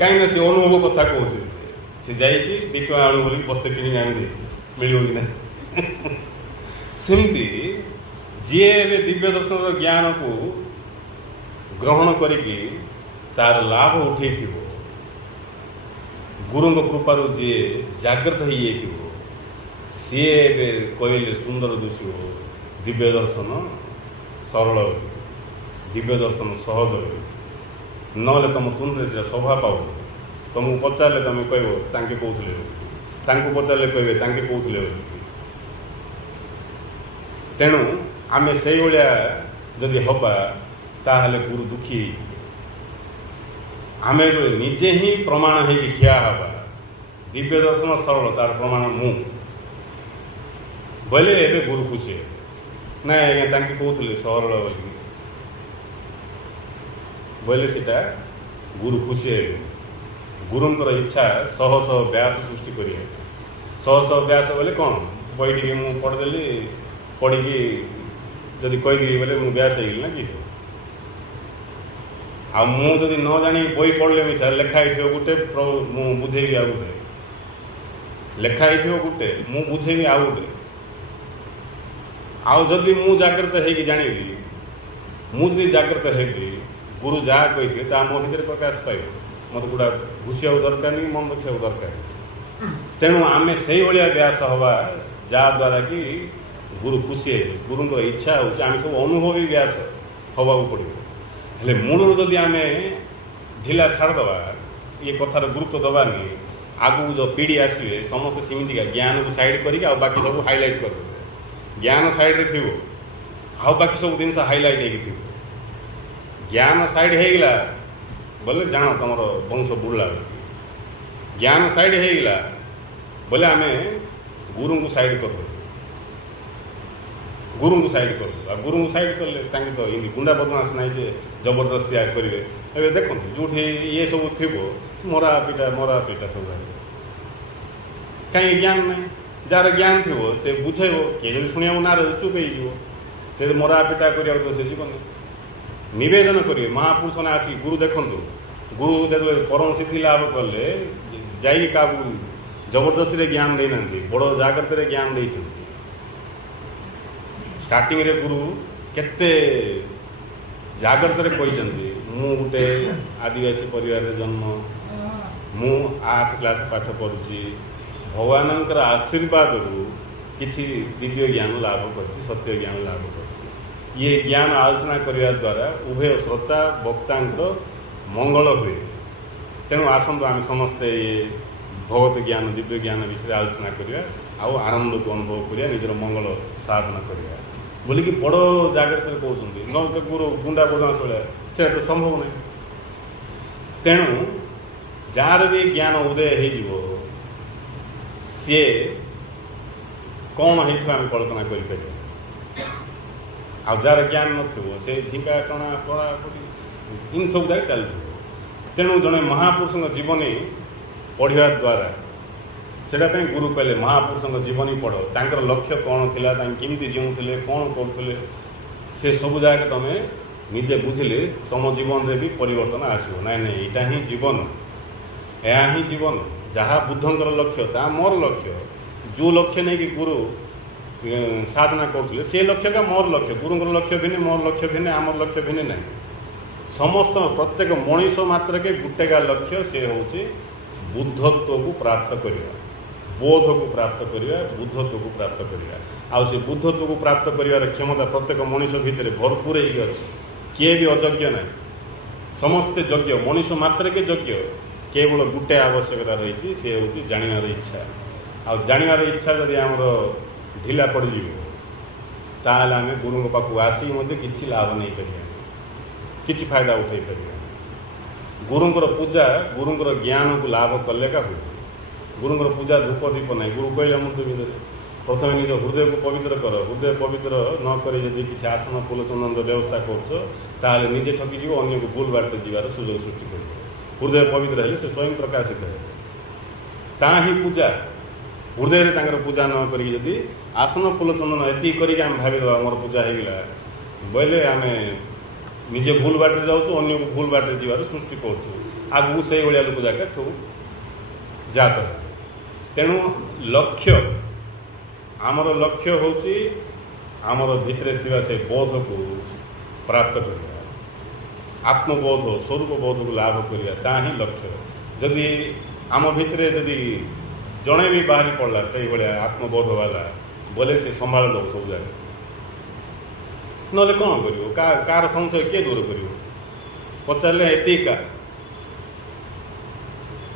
कहीं सी अनुभव कथा कहते सी जा 2 ଟଙ୍କା आलू बोल बस्ते किणी आनी मिल कि ना सेमती जी ए दिव्य दर्शन ज्ञान को ग्रहण करिकी तार लाभ उठे गुरु कृपार जी जागृत हो सी कहले सुंदर दुष्य दिव्य दर्शन सरल दिव्य दर्शन सहज ना तुम तुंदे से शोभा पाओ तुमको पचारे तुम कह कहते पचारे कहे कहते। तेणु आमे से भाया जदि हवा ताहले गुरु दुखी आमे निजे ही प्रमाण है ठिया हवा दिव्य दर्शन सरल तार प्रमाण मु बोले ए गुरु खुशी ना आज्ञा कहते सरल बोले सीटा गुरु खुशी है। गुरुंर इच्छा शह शह व्यास सृष्टि करिए शह शह व्यास बोले कौन बैठी मुझे पढ़देली पढ़ी जदि कहीदेवी बोले मुझे व्यास हो ना कि आदि न जानी बही पढ़ले मिसा लेखाई गोटे मु बुझेबी आ गोटे लेखाई गोटे मु बुझेबी आ गोटे आदि मु जागृत हो जानी मुझे जागृत हेबी गुरु जहाँ कही मो भर प्रकाश पाइब मत गुड़ा घुषिया दरकार नहीं मन रखा दरकार। तेणु आम से भाया व्यास हवा जहाँद्वारा कि गुरु खुशी है गुरुंर इच्छा हो सब अनुभवी व्यास हवा पड़ो हेले मूल जदि आम ढिला छाड़दे ये कथार गुरुत्व दबानी आगू जो पीढ़ी आसवे समस्त सेमतिका ज्ञान को साइड करके बाकी सब हाइलाइट कर ज्ञान साइड रे थी आउ बाकी सब जिन हाइलाइट हो ज्ञान साइड होगा बोले जान तुम वंश बुड़ला ज्ञान साइड होगा बोले आम गुरु को साइड कर गुरु को साइड कर गुरु को साइड कले तो इन गुंडा बदमाश ना जे जबरदस्ती करेंगे ए देखो जो ये सब थी मरा पीटा सब कहीं ज्ञान ना जार ज्ञान थी से बुझेब किए शुणा ना चुप हो मरा पीटा कर से जीवन नवेदन करेंगे महापुरुष ने आसिक गुरु देखु गुरु जो परम सिद्धि लाभ कले जाइए क्या जबरदस्ती ज्ञान देना बड़ जाग्रत ज्ञान दे स्टार्टिंग रे गुरु केते जाग्रत कहते मु गोटे आदिवासी परिवार जन्म मु 8 क्लास पाठ पढ़ी भगवान आशीर्वाद किसी दिव्य ज्ञान लाभ कर सत्य ज्ञान लाभ कर ये ज्ञान आलोचना करने द्वारा उभय श्रोता वक्ता मंगल हुए। तेणु आसतु आम समस्ते ये भगवत ज्ञान दिव्य ज्ञान विषय आलोचना करवा आउ आनंद को अनुभव करिया निजर मंगल साधना करवा बोलिकी बड़ जाग्रत कहते न गुरु गुंडा बदमाश भाया से तो संभव नहीं। तेणु जार भी ज्ञान उदय हो सी कौन हो कल्पना कर जार ज्ञान न से झिका टणा पढ़ापढ़ी इन सब जगह चलती तेणु जड़े महापुरुष जीवनी पढ़ा द्वारा सेटा गुरु कहले महापुरुष जीवनी पढ़ तांकर लक्ष्य कौन थिला केमती जीवुले कौन करुले से सब जगह तुम निजे बुझिले तुम जीवन में भी परिवर्तन आसो ना ना यहाँ ही जीवन यह ही जीवन जहाँ बुद्धंकर लक्ष्य ता मोर लक्ष्य जो लक्ष्य नहीं कि गुरु साधना करते से लक्ष्य का मोर लक्ष्य गुरुंर लक्ष्य भिन्न मोर लक्ष्य भिन्न आमर लक्ष्य भिन्न ना समस्त प्रत्येक मनीष मात्र के गुटेगा लक्ष्य से हूँ बुद्धत्व को प्राप्त करवा बोध को प्राप्त करवा बुद्धत्व को प्राप्त करवा आउ बुद्धत्व को प्राप्त कर क्षमता प्रत्येक मनीष भितर भरपूर अच्छे किए भी अयोग्य ना समस्ते योग्य मनीष मात्र के योग्य केवल गुटे आवश्यकता रही सी हूँ जानार इच्छा आ जानार इच्छा जदि आमर ढिला पड़ ताल आम गुरु पाक आसी कि लाभ नहीं कर किसी फायदा उठाई पार गुरुंर पूजा गुरुंर ज्ञान को लाभ कले का हुए गुरुंर पूजा धूप दीप ना गुरु कहले मूर्ति भितर प्रथम निज हृदय को पवित्र कर हृदय पवित्र नक किसी आसन फूल चंदन व्यवस्था कर निजे ठकीजी अन्य को भूल बाटे जीवार सुजोग सृष्टि कर हृदय पवित्र है से स्वयं प्रकाशित है ता ही पूजा हृदय पूजा न करी आसन फूल चंदन एति करके आम भावीद मोर पूजा होगा बोले आम निजे भूल बाटे जाऊँ अन्य को भूल बाटे जीवार सृष्टि करूँ से भाया लोक जाके ठू जात है तेणु लक्ष्य आमर लक्ष्य हूँ आमर भितर थिबा से बोध को प्राप्त करवा आत्मबोध स्वरूप बोध को लाभ करवा ही लक्ष्य जदि आम भितर जदि जड़े भी बाहरी पड़ला से भाया आत्मबोध वाला बोले से संभाल दो सब जगह ना कौन कर कार संशय किए दूर कर पचारे एतिका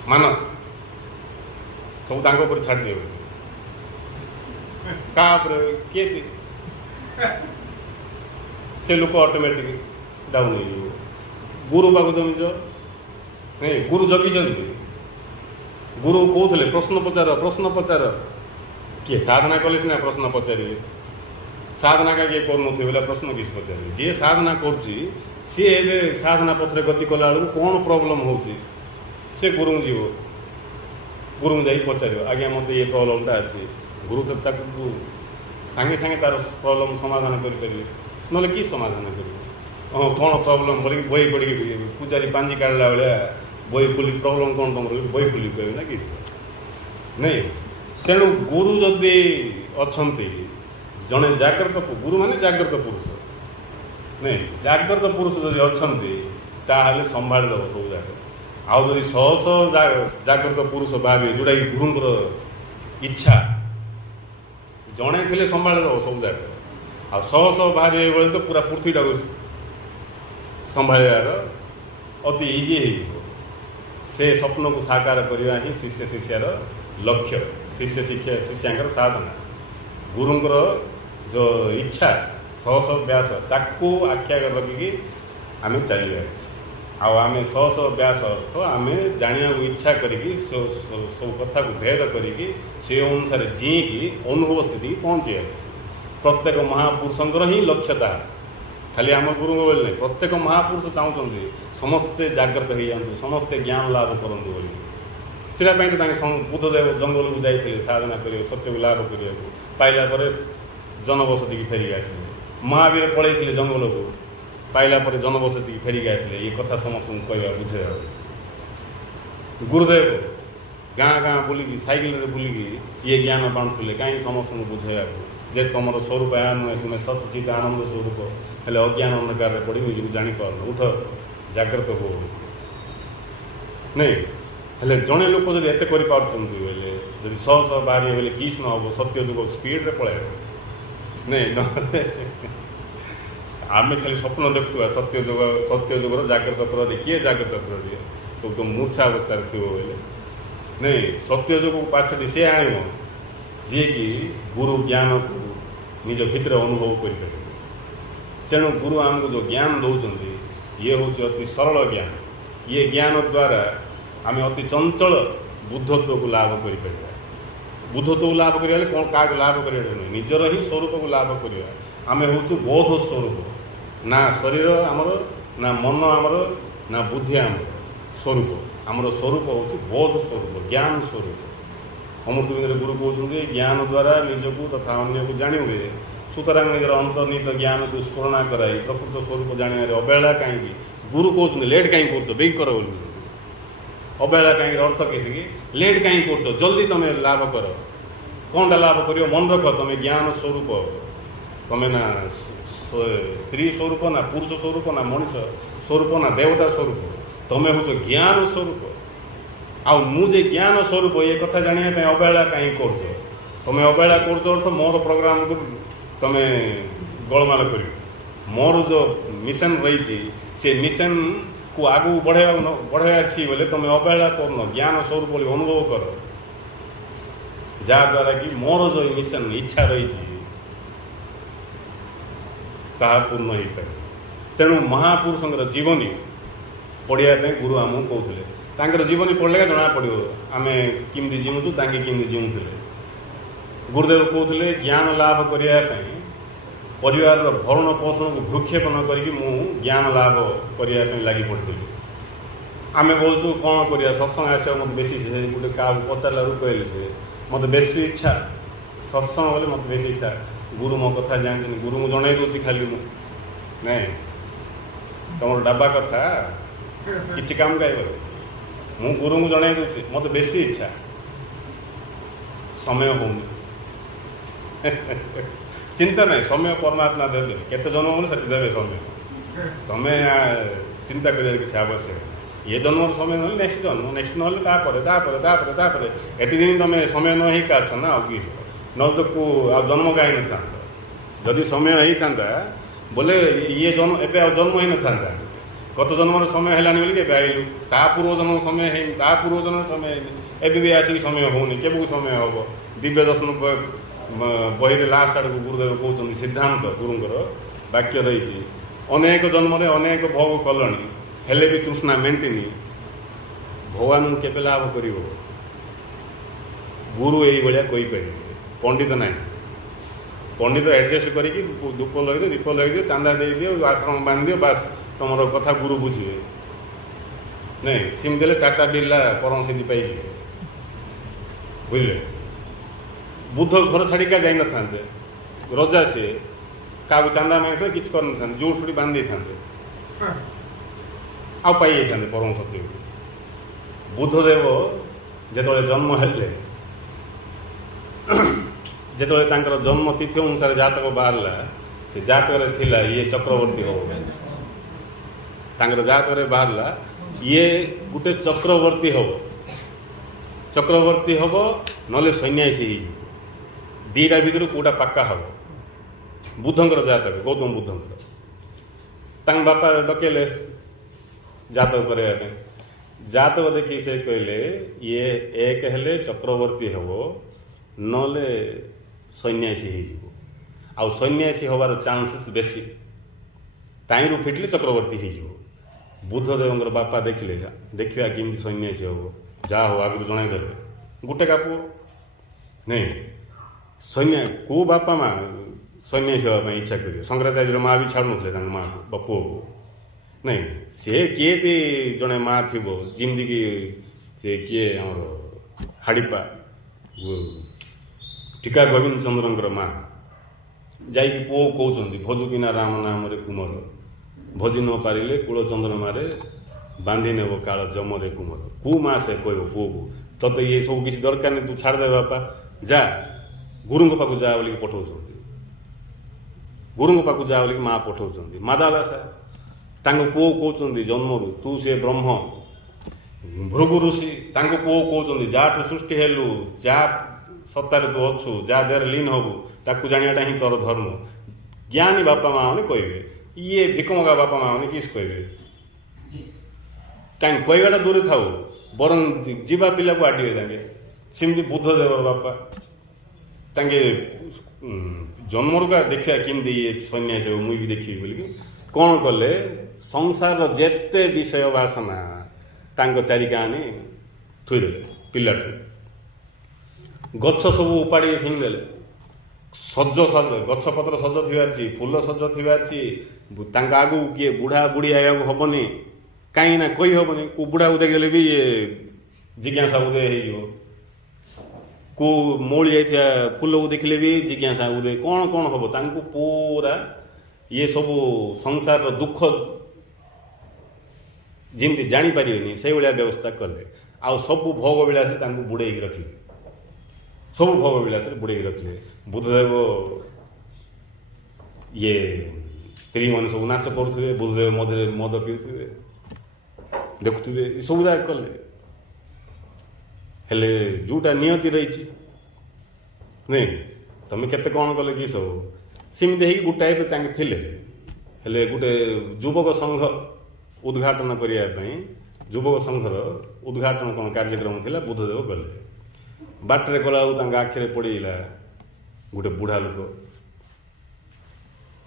मान सब तांको छाड़ दे किए से लोक ऑटोमेटिक डाउन हो गुरु पाक जमीज नहीं गुरु जगी गुरु कहते प्रश्न पचार किए साधना कले सीना प्रश्न पचारे साधना का किए कर प्रश्न किस पचारे जी साधना कर साधना पथरे गति कला कौन प्रोब्लेम हो गुरु जीव गुरु जा पचार आज्ञा मत ये प्रोब्लेमटा अच्छी गुरु तो सांगे सांगे तार प्रोब्लेम समाधान करेंगे ना कि समाधान कर कौन प्रोब्लेम बोल बही पड़ी पूजारी पांजी काढ़ला भाया बही खोल प्रोब्लेम कौन तुम बही खोल कह ना कि नहीं तेणु गुरु जदि अच्छा जड़े जाग्रत गुरु माने जाग्रत पुरुष नहीं जाग्रत पुरुष जदि अच्छा संभाल दब सब जगह आउ जदि शह शह जाग्रत पुरुष भावे जोटा कि गुरुंर इच्छा जड़े थे संभाल दब सब जगह आ शह शह बाहर ये तो पूरा पृथ्वीटा को संभार अति इजी हो से स्वप्न को साकार करवा ही शिष्य शिष्यार लक्ष्य शिष्य शिष्यांकर साधना गुरुंर जो इच्छा शह शह व्यास ताकू आख्या रखिकी आम चलिए आम शह शह व्यास तो आम जाना इच्छा करी सब कथा को भेद करी से अनुसार जीकी अनुभव स्थिति पहुँचे प्रत्येक महापुरुषंकर ही लक्ष्यता खाली आम गुरु बोले नहीं प्रत्येक महापुरुष चाहते समस्ते जाग्रत हो जातु समस्ते ज्ञान लाभ करूँ बोली से बुद्धदेव जंगल को जाते साधना कर सत्य को लाभ करने पाइला जनबसती की फेरिक आसिले महावीर पलैते जंगल को पाइला जनबसती की फेरिक आसिले ये कथा समस्त कहवा बुझे गुरुदेव गाँ गाँ बुलिकी साइकेल बुलिकी ये ज्ञान बांटुले कहीं समस्त बुझे जे तुम स्वरूप या नुहे तुम्हें सचित आनंद स्वरूप हेल्ले अज्ञान अंधकार पड़ी निजी जापार उठ जाग्रत हो नहीं हेल्ले जड़े लोक जब एत बोले जब शह शह बाहर बोले किस न हम सत्य जुग स्पीड पलैब नहीं आम खाली स्वप्न देखुआ सत्य जुगर जाग्रत प्रहरी किए जाग्रत प्रहरी तो तुम मूर्छा अवस्था थी बोले नहीं सत्य जुग पाछे सी आण जी कि गुरु ज्ञान को निज भितर अनुभव कर तेणु गुरु आमको जो ज्ञान दौरान ये हूँ अति सरल ज्ञान ये ज्ञान द्वारा आम अति चंचल बुद्धत्व को लाभ कर बुद्धत्व को लाभ करें कौन क्या लाभ करें नुह निजर ही स्वरूप को लाभ करवा आम हूँ बोध स्वरूप ना शरीर आमर ना मन आमर ना बुद्धि आमर स्वरूप आमर स्वरूप हूँ बोध स्वरूप ज्ञान स्वरूप अमृतबिंदु गुरु कहते ज्ञान द्वारा निजक तथा अन्य को जान हुए सुतरां निजर अंतर्निहित ज्ञान को स्फुरणा कराई प्रकृत स्वरूप जानवर अवहेला कहीं गुरु कहते लेट कहीं कर बेग कर अवहेला कहीं अर्थ कैसे लेट कहीं कर जल्दी तुम लाभ कर कौनटा लाभ कर मन रख तुम ज्ञान स्वरूप तुम ना स्त्री स्वरूप ना पुरुष स्वरूप ना मनीष स्वरूप ना देवता स्वरूप तुम हूँ ज्ञान स्वरूप मुझे ज्ञान स्वरूप ये कथा जानापी अवहेला कहीं कर तुम अवहेला कर मोर प्रोग्राम को तुम गोलमाल कर मोर जो मिशन रही से मिशन को आगू बढ़ाई बोले तुम अवहेला करन ज्ञान स्वरूप बोली अनुभव कर जहाँद्वारा कि मोर जो मिशन इच्छा रही पूर्ण हो पाए तेणु महापुरुषर जीवनी पढ़ाई गुरु आमको कहते जीवनी पढ़ले जना पड़ो आम किमती जीवुँ ताकि किमती जीवुले गुरुदेव कहते ज्ञान लाभ करने परिवार भरण पोषण को भ्रूक्षेपण करके ज्ञान लाभ करने लगी पड़ी आम बोलचु कौन कर सत्संग आस मत बेसी गोटे क्या पचारू कहले से मत बेसी इच्छा सत्संग बोले मत बेसी इच्छा गुरु मो कथा जानते गुरु को जन दूसरी खाली मुझे तुम डब्बा कथा किसी काम कह मु गुरु को जन दूसरी मत बेसी इच्छा समय हो चिंता नहीं समय परमात्मा देवे केते जन्म बोले से देवे समय तुम्हें चिंता कर किसी आवश्यक ये जन्म समय ना नेक्स्ट जन्म नेक्स्ट ना एति दिन तुम समय न ही काछ ना आगे न तो को जन्म कहीं न था जदि समय होता बोले ये जन्म एवं जन्म ही न था गत जन्म समय है बोलिए आइलु ता पूर्व जन्म समय है ता पूर्व जन्म समय एवं भी आसिक समय होनी केबू समय हम दिव्य दर्शन बही लास्ट आड़ को गुरुदेव कहते सिद्धांत गुरुंर वाक्य रही अनेक जन्म अनेक भोग कलणी हेले भी तृष्णा मेंटिनी भगवान को केबे लाभ कर गुरु यही भाया कहीपर पंडित ना पंडित एडजस्ट करके धूप लगे दीप लगे चांदा दे दियो आश्रम बांध दियो बास तुम कथा गुरु बुझे नहीं सिम देले टाटा बिरला परम सिद्धि पाई बुझे बुद्ध घर छाड़ी क्या जाई न था रजा सी क्या चांदा मांगते कि कर जोड़ सुड़ी बांधि था आ पाई जाते परम सत्य बुद्धदेव जो जन्म हेले जो जन्म तिथि अनुसार जातक बाहरला से जातक थिला ये चक्रवर्ती हम जातक बाहरला ये गोटे चक्रवर्ती हम ना सन्यासी दीटा भर कौटा पक्का हम बुद्धंकर जातक गौतम बुद्धंकर बापा डकेले जातक करने जातक देखी से कहले ये एक हेले चक्रवर्ती हम नले सन्यासी हो सन्यासी हबार चांसेस बेसी टाइम फिटले चक्रवर्ती हो बुद्धदेव बापा देखले देखा केमी सन्यासी हम जा हो आगु जनईदे गोटे का पुओ नहीं सन्या को बापा माँ सन्यासी हाँपाई इच्छा करेंगे शंकराचार्य माँ भी छाड़ू ना माँ को पुओ को नहीं सी किए जड़े माँ थी जमीक सी किए हाड़ीपा टीका गोविंद चंद्र माँ जा पुओ कहते भजुकिना राम नाम कुमर भजी न पारे कूल चंद्रमा बांधि नेब काल जमरे कुमर कु माँ से कह पुओ को तते ये सब किसी दरकार नहीं तू छाड़दे बापा जा गुरु पाक जा बोल पठाऊँ गुरु पाक जा बोल माँ पठाऊँ मादाला साहब पुओ कहते जन्मरू तू से ब्रह्म भृगु ऋषि पुओ कहते जाठू सृष्टि हेलु जा सत्तार तू अच्छु जा देर लीन हबू ताकू जानियाटा ही तोर धर्म ज्ञानी बापा माँ मैंने कहे ये भिकमगा बापा माँ मैंने किस कहे कहीं कहवाटा दूरे था बरं जीवा पिला को आडिवे तांगे सिमती बुद्धदेव बापा तांगे जन्मरू का देखा किमती ये सन्यासी मुई भी देखी बोल कौन कले संसार जेते विषय वासना ଚାରିକା ଆଣି ଥୋଇଦେଲେ ପିଲାଠୁ। ଗଛ ସବୁ ଉପାଡ଼ି ଫିଙ୍ଗିଦେଲେ। ସଜ ଗଛପତ୍ର ସଜ ଥିବାଛି, ଫୁଲ ସଜ ଥିବାଛି, ତାଙ୍କ ଆଗକୁ କିଏ ବୁଢ଼ା ବୁଢ଼ୀ ଆଇବାକୁ ହେବନି, କାହିଁକି ନା କହି ହେବନି। କେଉଁ ବୁଢ଼ାକୁ ଦେଖିଦେଲେ ବି ଇଏ ଜିଜ୍ଞାସା ଉଦୟ ହେଇଯିବ। କେଉଁ ମଉଳି ଯାଇଥିବା ଫୁଲକୁ ଦେଖିଲେ ବି ଜିଜ୍ଞାସା ଉଦୟ, କ'ଣ କ'ଣ ହେବ ତାଙ୍କୁ ପୁରା ଇଏ ସବୁ ସଂସାରର ଦୁଃଖ ଯେମିତି ଜାଣିପାରିବେନି ସେଇଭଳିଆ ବ୍ୟବସ୍ଥା କଲେ। ଆଉ ସବୁ ଭୋଗ ବିଳାସରେ ତାଙ୍କୁ ବୁଡ଼େଇକି ରଖିଲେ, ସବୁ ଭୋଗ ବିଳାସରେ ବୁଡ଼େଇକି ରଖିଲେ। ବୁଦ୍ଧଦେବ ଇଏ ସ୍ତ୍ରୀମାନେ ସବୁ ନାଚ କରୁଥିବେ, ବୁଦ୍ଧଦେବ ମଝିରେ ମଦ ପିଉଥିବେ, ଦେଖୁଥିବେ, ଏସବୁ ଯାକ କଲେ। ହେଲେ ଯେଉଁଟା ନିୟତି ରହିଛି ନାଇଁ, ତମେ କେତେ କ'ଣ କଲେ କି ସବୁ ସେମିତି ହେଇକି ଗୋଟାଏ ତାଙ୍କେ ଥିଲେ। ହେଲେ ଗୋଟେ ଯୁବକ ସଂଘ ଉଦ୍ଘାଟନ କରିବା ପାଇଁ, ଯୁବକ ସଂଘର ଉଦ୍ଘାଟନ କ'ଣ କାର୍ଯ୍ୟକ୍ରମ ଥିଲା, ବୁଦ୍ଧଦେବ ଗଲେ। ବାଟରେ ଗଲାବେଳକୁ ତାଙ୍କ ଆଖିରେ ପଡ଼ିଲା ଗୋଟେ ବୁଢ଼ା ଲୋକ।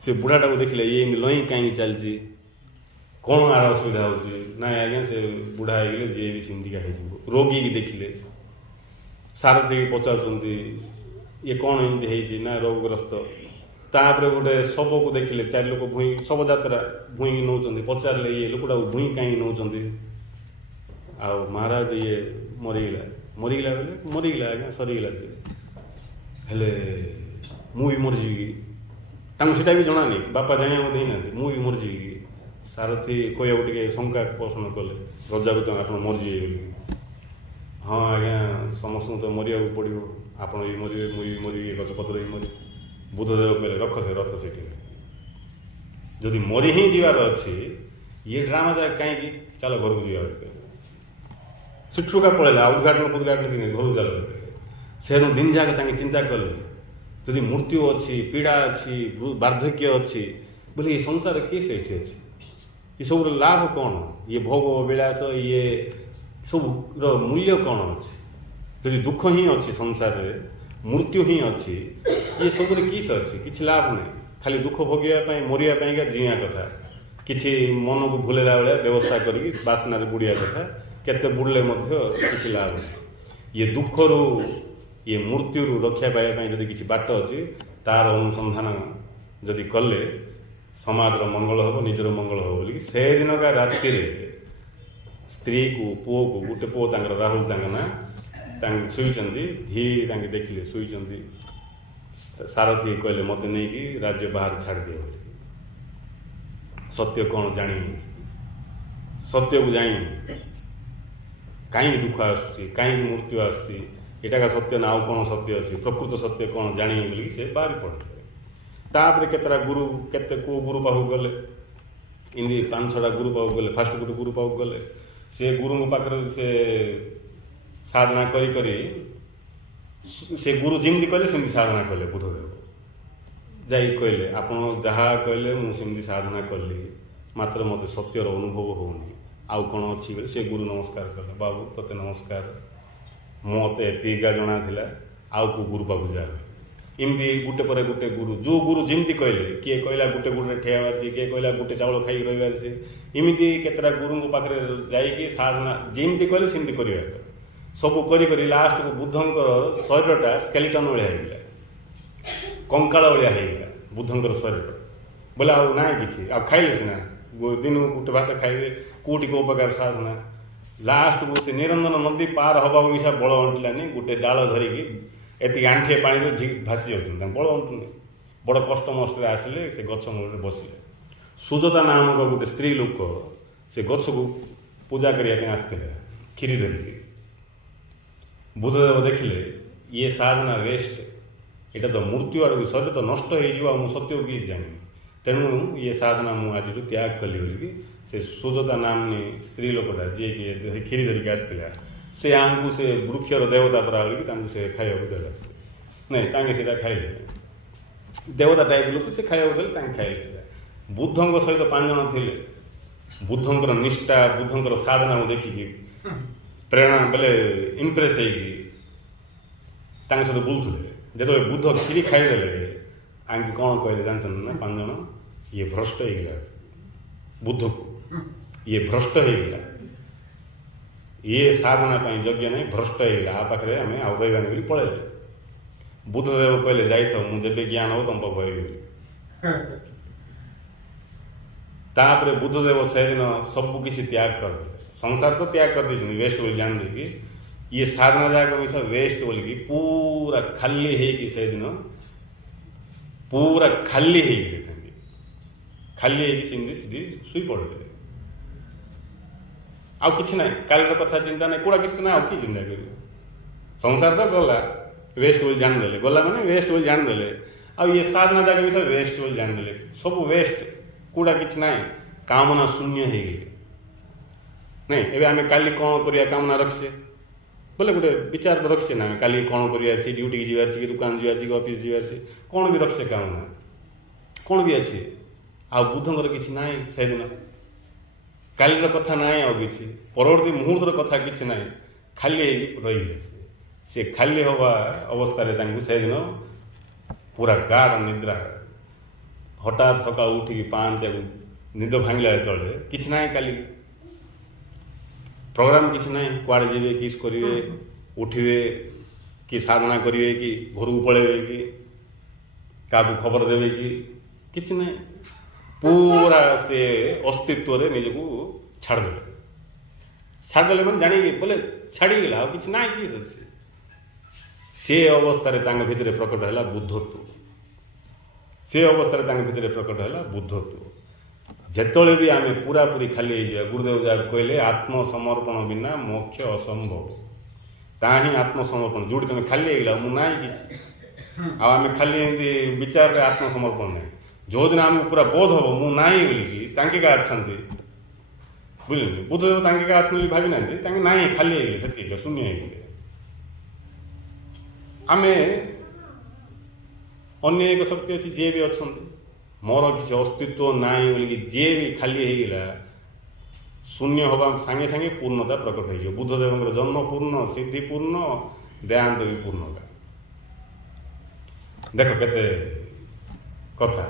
ସେ ବୁଢ଼ାଟାକୁ ଦେଖିଲେ, ଇଏ ଏମିତି ଲଇଁ କାହିଁକି ଚାଲିଛି, କ'ଣ ଆର ଅସୁବିଧା ହେଉଛି? ନାଇଁ ଆଜ୍ଞା, ସେ ବୁଢ଼ା ହେଇଗଲେ ଯିଏ ବି ସେମିତିକା ହେଇଯିବ। ରୋଗୀକି ଦେଖିଲେ, ସାରଥିକି ପଚାରୁଛନ୍ତି ଇଏ କ'ଣ ଏମିତି ହେଇଛି, ନା ରୋଗଗ୍ରସ୍ତ। ତାପରେ ଗୋଟେ ଶବକୁ ଦେଖିଲେ, 4 ଲୋକ ଭୁଇଁ ଶବଯାତ୍ରା ଭୁଇଁକି ନେଉଛନ୍ତି। ପଚାରିଲେ ଇଏ ଲୋକଟାକୁ ଭୁଇଁ କାହିଁକି ନେଉଛନ୍ତି? ଆଉ ମହାରାଜ ଇଏ ମରିଗଲା। ମରିଗଲା ବୋଲେ ମରିଗଲା ଆଜ୍ଞା, ସରିଗଲା ସେ। ହେଲେ ମୁଁ ବି ମରିଯିବି କି? ତାଙ୍କୁ ସେଇଟା ବି ଜଣାନି, ବାପା ଜାଣିବାକୁ ଦେଇନାହାନ୍ତି। ମୁଁ ବି ମରିଯିବି କି? ସାରଥି କହିବାକୁ ଟିକେ ଶଙ୍କା ପୋଷଣ କଲେ, ରଜାକୁ ତ ଆପଣ ମରିଯିବେ ବୋଲି। ହଁ ଆଜ୍ଞା, ସମସ୍ତଙ୍କୁ ତ ମରିବାକୁ ପଡ଼ିବ, ଆପଣ ବି ମରିବେ, ମୁଁ ବି ମରିବି, ଗଛପତ୍ର ବି ମରିବେ। ବୁଦ୍ଧଦେବ କହିଲେ, ରଖ ସେ ରଥ ସେଠି। ଯଦି ମରି ହିଁ ଯିବାର ଅଛି, ଇଏ ଡ୍ରାମା ଯାକ କାହିଁକି, ଚାଲ ଘରକୁ ଯିବା କହିଲେ। ସେଠୁକା ପଳେଇଲା, ଉଦ୍ଘାଟନ କିଣି ଘରକୁ ଚାଲ। ସେଦିନ ଦିନ ଯାକ ତାଙ୍କେ ଚିନ୍ତା କଲେ, ଯଦି ମୃତ୍ୟୁ ଅଛି, ପୀଡ଼ା ଅଛି, ବାର୍ଦ୍ଧକ୍ୟ ଅଛି ବୋଲି ଏ ସଂସାର କିଏ ସେଇଠି ଅଛି? ଏସବୁର ଲାଭ କ'ଣ? ଇଏ ଭୋଗ ବିଳାସ, ଇଏ ସବୁର ମୂଲ୍ୟ କ'ଣ ଅଛି? ଯଦି ଦୁଃଖ ହିଁ ଅଛି ସଂସାରରେ, ମୃତ୍ୟୁ ହିଁ ଅଛି, ଇଏ ସବୁରେ କିସ ଅଛି? କିଛି ଲାଭ ନାହିଁ। ଖାଲି ଦୁଃଖ ଭୋଗିବା ପାଇଁ, ମରିବା ପାଇଁକା ଜିଇଁବା କଥା। କିଛି ମନକୁ ଭୁଲେଲା ଭଳିଆ ବ୍ୟବସ୍ଥା କରିକି ବାସନାରେ ବୁଡ଼ିବା କଥା। କେତେ ବୁଡ଼ିଲେ ମଧ୍ୟ କିଛି ଲାଭ ନାହିଁ। ଇଏ ଦୁଃଖରୁ, ଇଏ ମୃତ୍ୟୁରୁ ରକ୍ଷା ପାଇବା ପାଇଁ ଯଦି କିଛି ବାଟ ଅଛି, ତାର ଅନୁସନ୍ଧାନ ଯଦି କଲେ ସମାଜର ମଙ୍ଗଳ ହେବ, ନିଜର ମଙ୍ଗଳ ହେବ ବୋଲିକି ସେଦିନକା ରାତିରେ ସ୍ତ୍ରୀକୁ, ପୁଅକୁ, ଗୋଟେ ପୁଅ ତାଙ୍କର ରାହୁଲ ତାଙ୍କ ନାଁ, ତାଙ୍କେ ଶୋଇଛନ୍ତି। ତାଙ୍କେ ଦେଖିଲେ ଶୋଇଛନ୍ତି। ସାରଥି କହିଲେ, ମୋତେ ନେଇକି ରାଜ୍ୟ ବାହାରେ ଛାଡ଼ିଦିଅ ବୋଲି। ସତ୍ୟ କ'ଣ ଜାଣିନି, ସତ୍ୟକୁ ଜାଣିନି, କାହିଁକି ଦୁଃଖ ଆସୁଛି, କାହିଁକି ମୃତ୍ୟୁ ଆସୁଛି, ଏଟାକା ସତ୍ୟ ନା ଆଉ କ'ଣ ସତ୍ୟ ଅଛି, ପ୍ରକୃତ ସତ୍ୟ କ'ଣ ଜାଣିନି ବୋଲିକି ସେ ବାହାରି ପଡ଼ିଲେ। ତାପରେ କେତେଟା ଗୁରୁ, କେଉଁ ଗୁରୁ ପାଖକୁ ଗଲେ, ଏମିତି 5-6ଟା ଗୁରୁ ପାଖକୁ ଗଲେ। ଫାଷ୍ଟ ଗୋଟେ ଗୁରୁ ପାଖକୁ ଗଲେ, ସେ ଗୁରୁଙ୍କ ପାଖରେ ସେ ସାଧନା କରି କରି, ସେ ଗୁରୁ ଯେମିତି କହିଲେ ସେମିତି ସାଧନା କଲେ। ବୁଦ୍ଧଦେବ ଯାଇକି କହିଲେ, ଆପଣ ଯାହା କହିଲେ ମୁଁ ସେମିତି ସାଧନା କଲି, ମାତ୍ର ମୋତେ ସତ୍ୟର ଅନୁଭବ ହେଉନି, ଆଉ କ'ଣ ଅଛି ବୋଲି ସେ ଗୁରୁ ନମସ୍କାର କଲେ। ବାବୁ ତୋତେ ନମସ୍କାର, ମୋତେ ଏତିକା ଜଣା ଥିଲା, ଆଉ କେଉଁ ଗୁରୁ ପାଖକୁ ଯାଏ। ଏମିତି ଗୋଟେ ପରେ ଗୋଟେ ଗୁରୁ, ଯେଉଁ ଗୁରୁ ଯେମିତି କହିଲେ, କିଏ କହିଲା ଗୋଟେ ଗୁରୁରେ ଠିଆ ଅଛି, କିଏ କହିଲା ଗୋଟେ ଚାଉଳ ଖାଇକି ରହିବାର ଅଛି। ଏମିତି କେତେଟା ଗୁରୁଙ୍କ ପାଖରେ ଯାଇକି ସାଧନା ଯେମିତି କହିଲେ ସେମିତି କରିବା। ସବୁ କରି କରି ଲାଷ୍ଟକୁ ବୁଦ୍ଧଙ୍କର ଶରୀରଟା ସ୍କେଲିଟନ୍ ଭଳିଆ ହେଇଗଲା, କଙ୍କାଳ ଭଳିଆ ହେଇଗଲା ବୁଦ୍ଧଙ୍କର ଶରୀର। ବୋଲେ ଆଉ ନାହିଁ କିଛି, ଆଉ ଖାଇଲେ ସିନା, ଦିନକୁ ଗୋଟେ ଭାତ ଖାଇବେ, କେଉଁଠି କେଉଁ ପ୍ରକାର ସାଧନା। ଲାଷ୍ଟକୁ ସେ ନିରଞ୍ଜନ ନଦୀ ପାର ହେବାକୁ ମିଶା ବଳ ଅଣ୍ଟିଲାନି। ଗୋଟେ ଡାଳ ଧରିକି ଏତିକି ଆଣ୍ଠିଏ ପାଣିରେ ଭାସି ଯାଉଛନ୍ତି, ତାଙ୍କୁ ବଳ ଅଣ୍ଟୁନି। ବଡ଼ କଷ୍ଟ ମଷ୍ଟରେ ଆସିଲେ, ସେ ଗଛ ମୂଳରେ ବସିଲେ। ସୁଜତା ନାମକ ଗୋଟେ ସ୍ତ୍ରୀ ଲୋକ ସେ ଗଛକୁ ପୂଜା କରିବା ପାଇଁ ଆସିଥିଲେ, କ୍ଷୀରି ଧରିକି। ବୁଦ୍ଧଦେବ ଦେଖିଲେ, ଇଏ ସାଧନା ୱେଷ୍ଟ, ଏଇଟା ତ ମୃତ୍ୟୁ ଆଡ଼କୁ, ଶରୀର ତ ନଷ୍ଟ ହେଇଯିବ, ଆଉ ମୁଁ ସତ୍ୟକୁ କିଛି ଜାଣିନି, ତେଣୁ ଇଏ ସାଧନା ମୁଁ ଆଜିଠୁ ତ୍ୟାଗ କଲି ବୋଲିକି ସେ ସୁଜତା ନାମନି ସ୍ତ୍ରୀ ଲୋକଟା ଯିଏକି କ୍ଷୀରି ଧରିକି ଆସିଥିଲା, ସେ ଆମକୁ ସେ ବୃକ୍ଷର ଦେବତା ପରା ବୋଲିକି ତାଙ୍କୁ ସେ ଖାଇବାକୁ ଦେଲା। ନାଇଁ, ତାଙ୍କେ ସେଇଟା ଖାଇଲେ, ଦେବତା ଟାଇପ୍ ଲୋକ ସେ ଖାଇବାକୁ ଦେଲେ, ତାଙ୍କେ ଖାଇଲେ ସେଇଟା। ବୁଦ୍ଧଙ୍କ ସହିତ 5 ଜଣ ଥିଲେ। ବୁଦ୍ଧଙ୍କର ନିଷ୍ଠା, ବୁଦ୍ଧଙ୍କର ସାଧନାକୁ ଦେଖିକି ପ୍ରେରଣା ବେଲେ ଇମ୍ପ୍ରେସ୍ ହେଇକି ତାଙ୍କ ସହିତ ବୁଲୁଥିଲେ। ଯେତେବେଳେ ବୁଦ୍ଧ କ୍ଷୀରି ଖାଇଦେଲେ, ଆଙ୍କେ କ'ଣ କହିଲେ ଜାଣିଛନ୍ତି ନା? 5 ଜଣ, ଇଏ ଭ୍ରଷ୍ଟ ହେଇଗଲା, ବୁଦ୍ଧକୁ ଇଏ ଭ୍ରଷ୍ଟ ହେଇଗଲା। ये साधना योग्य नहीं भ्रष्ट होगा आ पाखे आम आउ रही बोली पलैले बुद्धदेव कहले जाइथ मुझे ज्ञान हो तुम पाखे तापर बुद्धदेव से दिन सबकि त्याग कर संसार तो त्याग कर दी वेस्ट बोली जान कि ये साधना जाक मिस वेस्ट बोलिकी पूरा खाली है से दिन पूरा खाली है खाली है सीधी शुई पड़े आउ कि ना काल कथा चिंता ना कूड़ा किसी ना कि चिंता कर संसार तो गला वेस्ट बोली जाणदे गला मैंने वेस्ट बोली जाणदे आउ ये साधना जाक मिस वेस्ट बोली जाणदे सब वेस्ट कूड़ा कि ना कामना शून्य हो गए नहीं एवं आम काली कौन करिया कामना रखसे बोले गोटे विचार तो रखसे ना काली कौन कर ड्यूटी की जीवार कि दुकान जीवार कि ऑफिस जीवार कौन भी रखसे कामना कौन भी अच्छे आ बुद्धंकर किसी ना से दिन कालीर कथा ना आउ कि परवर्ती मुहूर्तर कथा कि ना खाली रही से खाली हवा अवस्था से दिन पूरा गाढ़ निद्रा हठात सका उठिकी पाँच निद भांगला तले कि ना काली प्रोग्राम किसी ना कुआड़े जीवे किस करेंगे उठे कि साधना करेंगे कि घर को पलैबे कि क्या खबर देवे कि किसी ना पूरा से अस्तित्व निजक छाड़दे मैंने जानी बोले छाड़गला कि ना कि से अवस्था भितर प्रकट है बुद्धत्व से अवस्था भितर प्रकट है बुद्धत्व जिते भी आम पूरा पूरी खाली हो गुरुदेव जहाँ कहले आत्मसमर्पण बिना मोक्ष असंभव ताही आत्मसमर्पण जोड़ी तुम खाली होगा मुझे कि आम खाली एमती विचार आत्मसमर्पण ना जो दिन आमको पूरा बोध हम मु ना बोलिकी क्या अच्छा बुझे बुद्धदेव क्या अच्छा भावी ना ना खाली होगा शून्य हो आम अन्य एक शक्ति अच्छी जी भी अच्छा मोर किसी अस्तित्व ना बोलिकी जी भी खाली होगा शून्य हवा सांगे सांगे पूर्णता प्रकट हो बुद्धदेव जन्म पूर्ण सिद्धि पूर्ण देहांत भी पूर्ण देख के कथा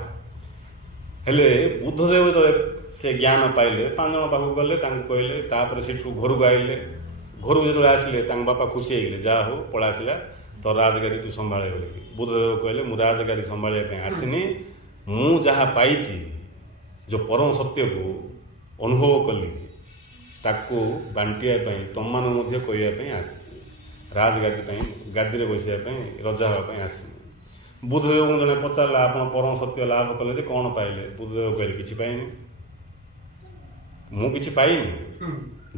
हेले बुद्धदेव जो से ज्ञान पाइले 5 जन पाक गले कहले तापर से घर को आइले घर जो आसिले बापा खुशी होगले जहाँ हो पड़ा आसला तो राजगादी तू संभाले बोलिकी बुद्धदेव कहले मु राजगादी संभालिया आसनी मु जहाँ पाई जो परम सत्य को अनुभव कली ताकू बांटिया तुम मान कहवाई आसी राजगादी गादी बसापी रजा हाँपाई आसी बुद्धदेव को जड़े पचारा आप परम सत्य लाभ कले कौन पाइले बुद्धदेव कहले कि पाइनि मुझे पाइनि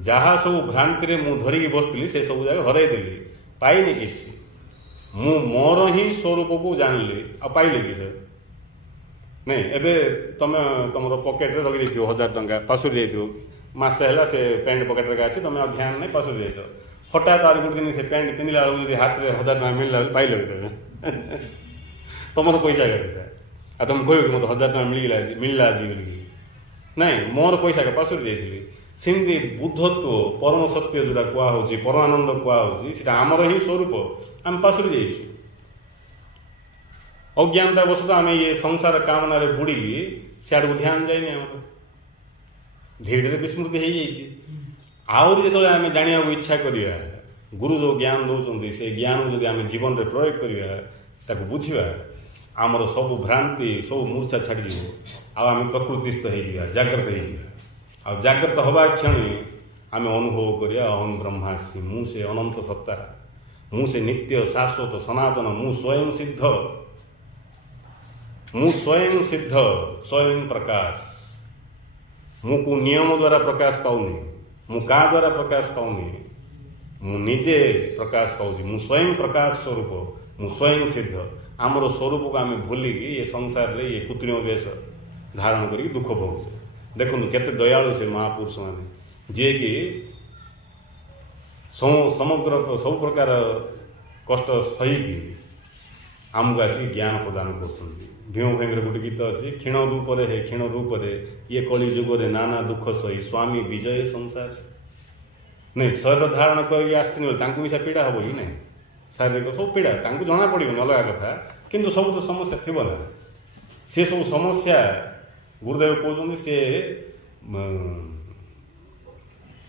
जहाँ सब भ्रांति मु धरिकी बसती से सब जगह हरईदेली पाइनि कि मु मोर ही स्वरूप को जानली आ पाइले कि सर नहीं एबे तुम तुम पकेट रे रखी देख 1000 टंका पासुरी जाइए मसे है से पैंट पकेट रे अच्छे तुम ध्यान नहीं पासुरी जाइए हठात आर गोटे दिन से पैंट पिंधला बेलू हाथ में 1000 टका मिलला पाइल तुम पैसा क्या तुम कह मत 1000 टका मिलला आज बोलिकी नहीं मोर पैसा का पासुरी जाइए सेमती बुद्धत्व परम सत्य जोड़ा कहुच्छी परमानंद कहुच्छी आमर ही स्वरूप आम पासुरी जाइए अज्ञानता बस आम ये संसार कामना बुड़ी सियाड़ को ध्यान जाए आम धीरे धीरे विस्मृति हो जाए जो आम जाना इच्छा करिया गुरु जो ज्ञान दौरान से ज्ञान जो आम जीवन में प्रयोग करिया बुझा आमर सब भ्रांति सब मूर्छा छाड़ी आम प्रकृतिस्थ हो जाग्रत हो जाग्रत हवा क्षण आम अनुभव करिया अहम ब्रह्मास्मि मु से अनंत सत्ता मु से नित्य शाश्वत सनातन मु स्वयं सिद्ध मु स्वयं सिद्ध स्वयं प्रकाश मु को नियम द्वारा प्रकाश पाऊनी मु का द्वारा प्रकाश पाऊनी मु निजे प्रकाश पाऊँ मु स्वयं प्रकाश स्वरूप मु स्वयं सिद्ध आमर स्वरूप को आम भूलिकी ये संसार रे ये कृत्रिम वेश धारण करी दुख भोगुचे देखो केते दयालु से महापुरुष मैंने जी कि समग्र सब प्रकार कष्ट सही आमको आसी ज्ञान प्रदान कर भीम भाई गोटे गीत अच्छी क्षीण रूप है क्षीण रूप ये कली जुगरे नाना दुख सही स्वामी विजय संसार नहीं शरीर धारण कर भी पीड़ा हम ही ना शारीरिक सब पीड़ा जना पड़े अलग कथा किंतु सब तो समस्या थी ना सी सब समस्या गुरुदेव कहते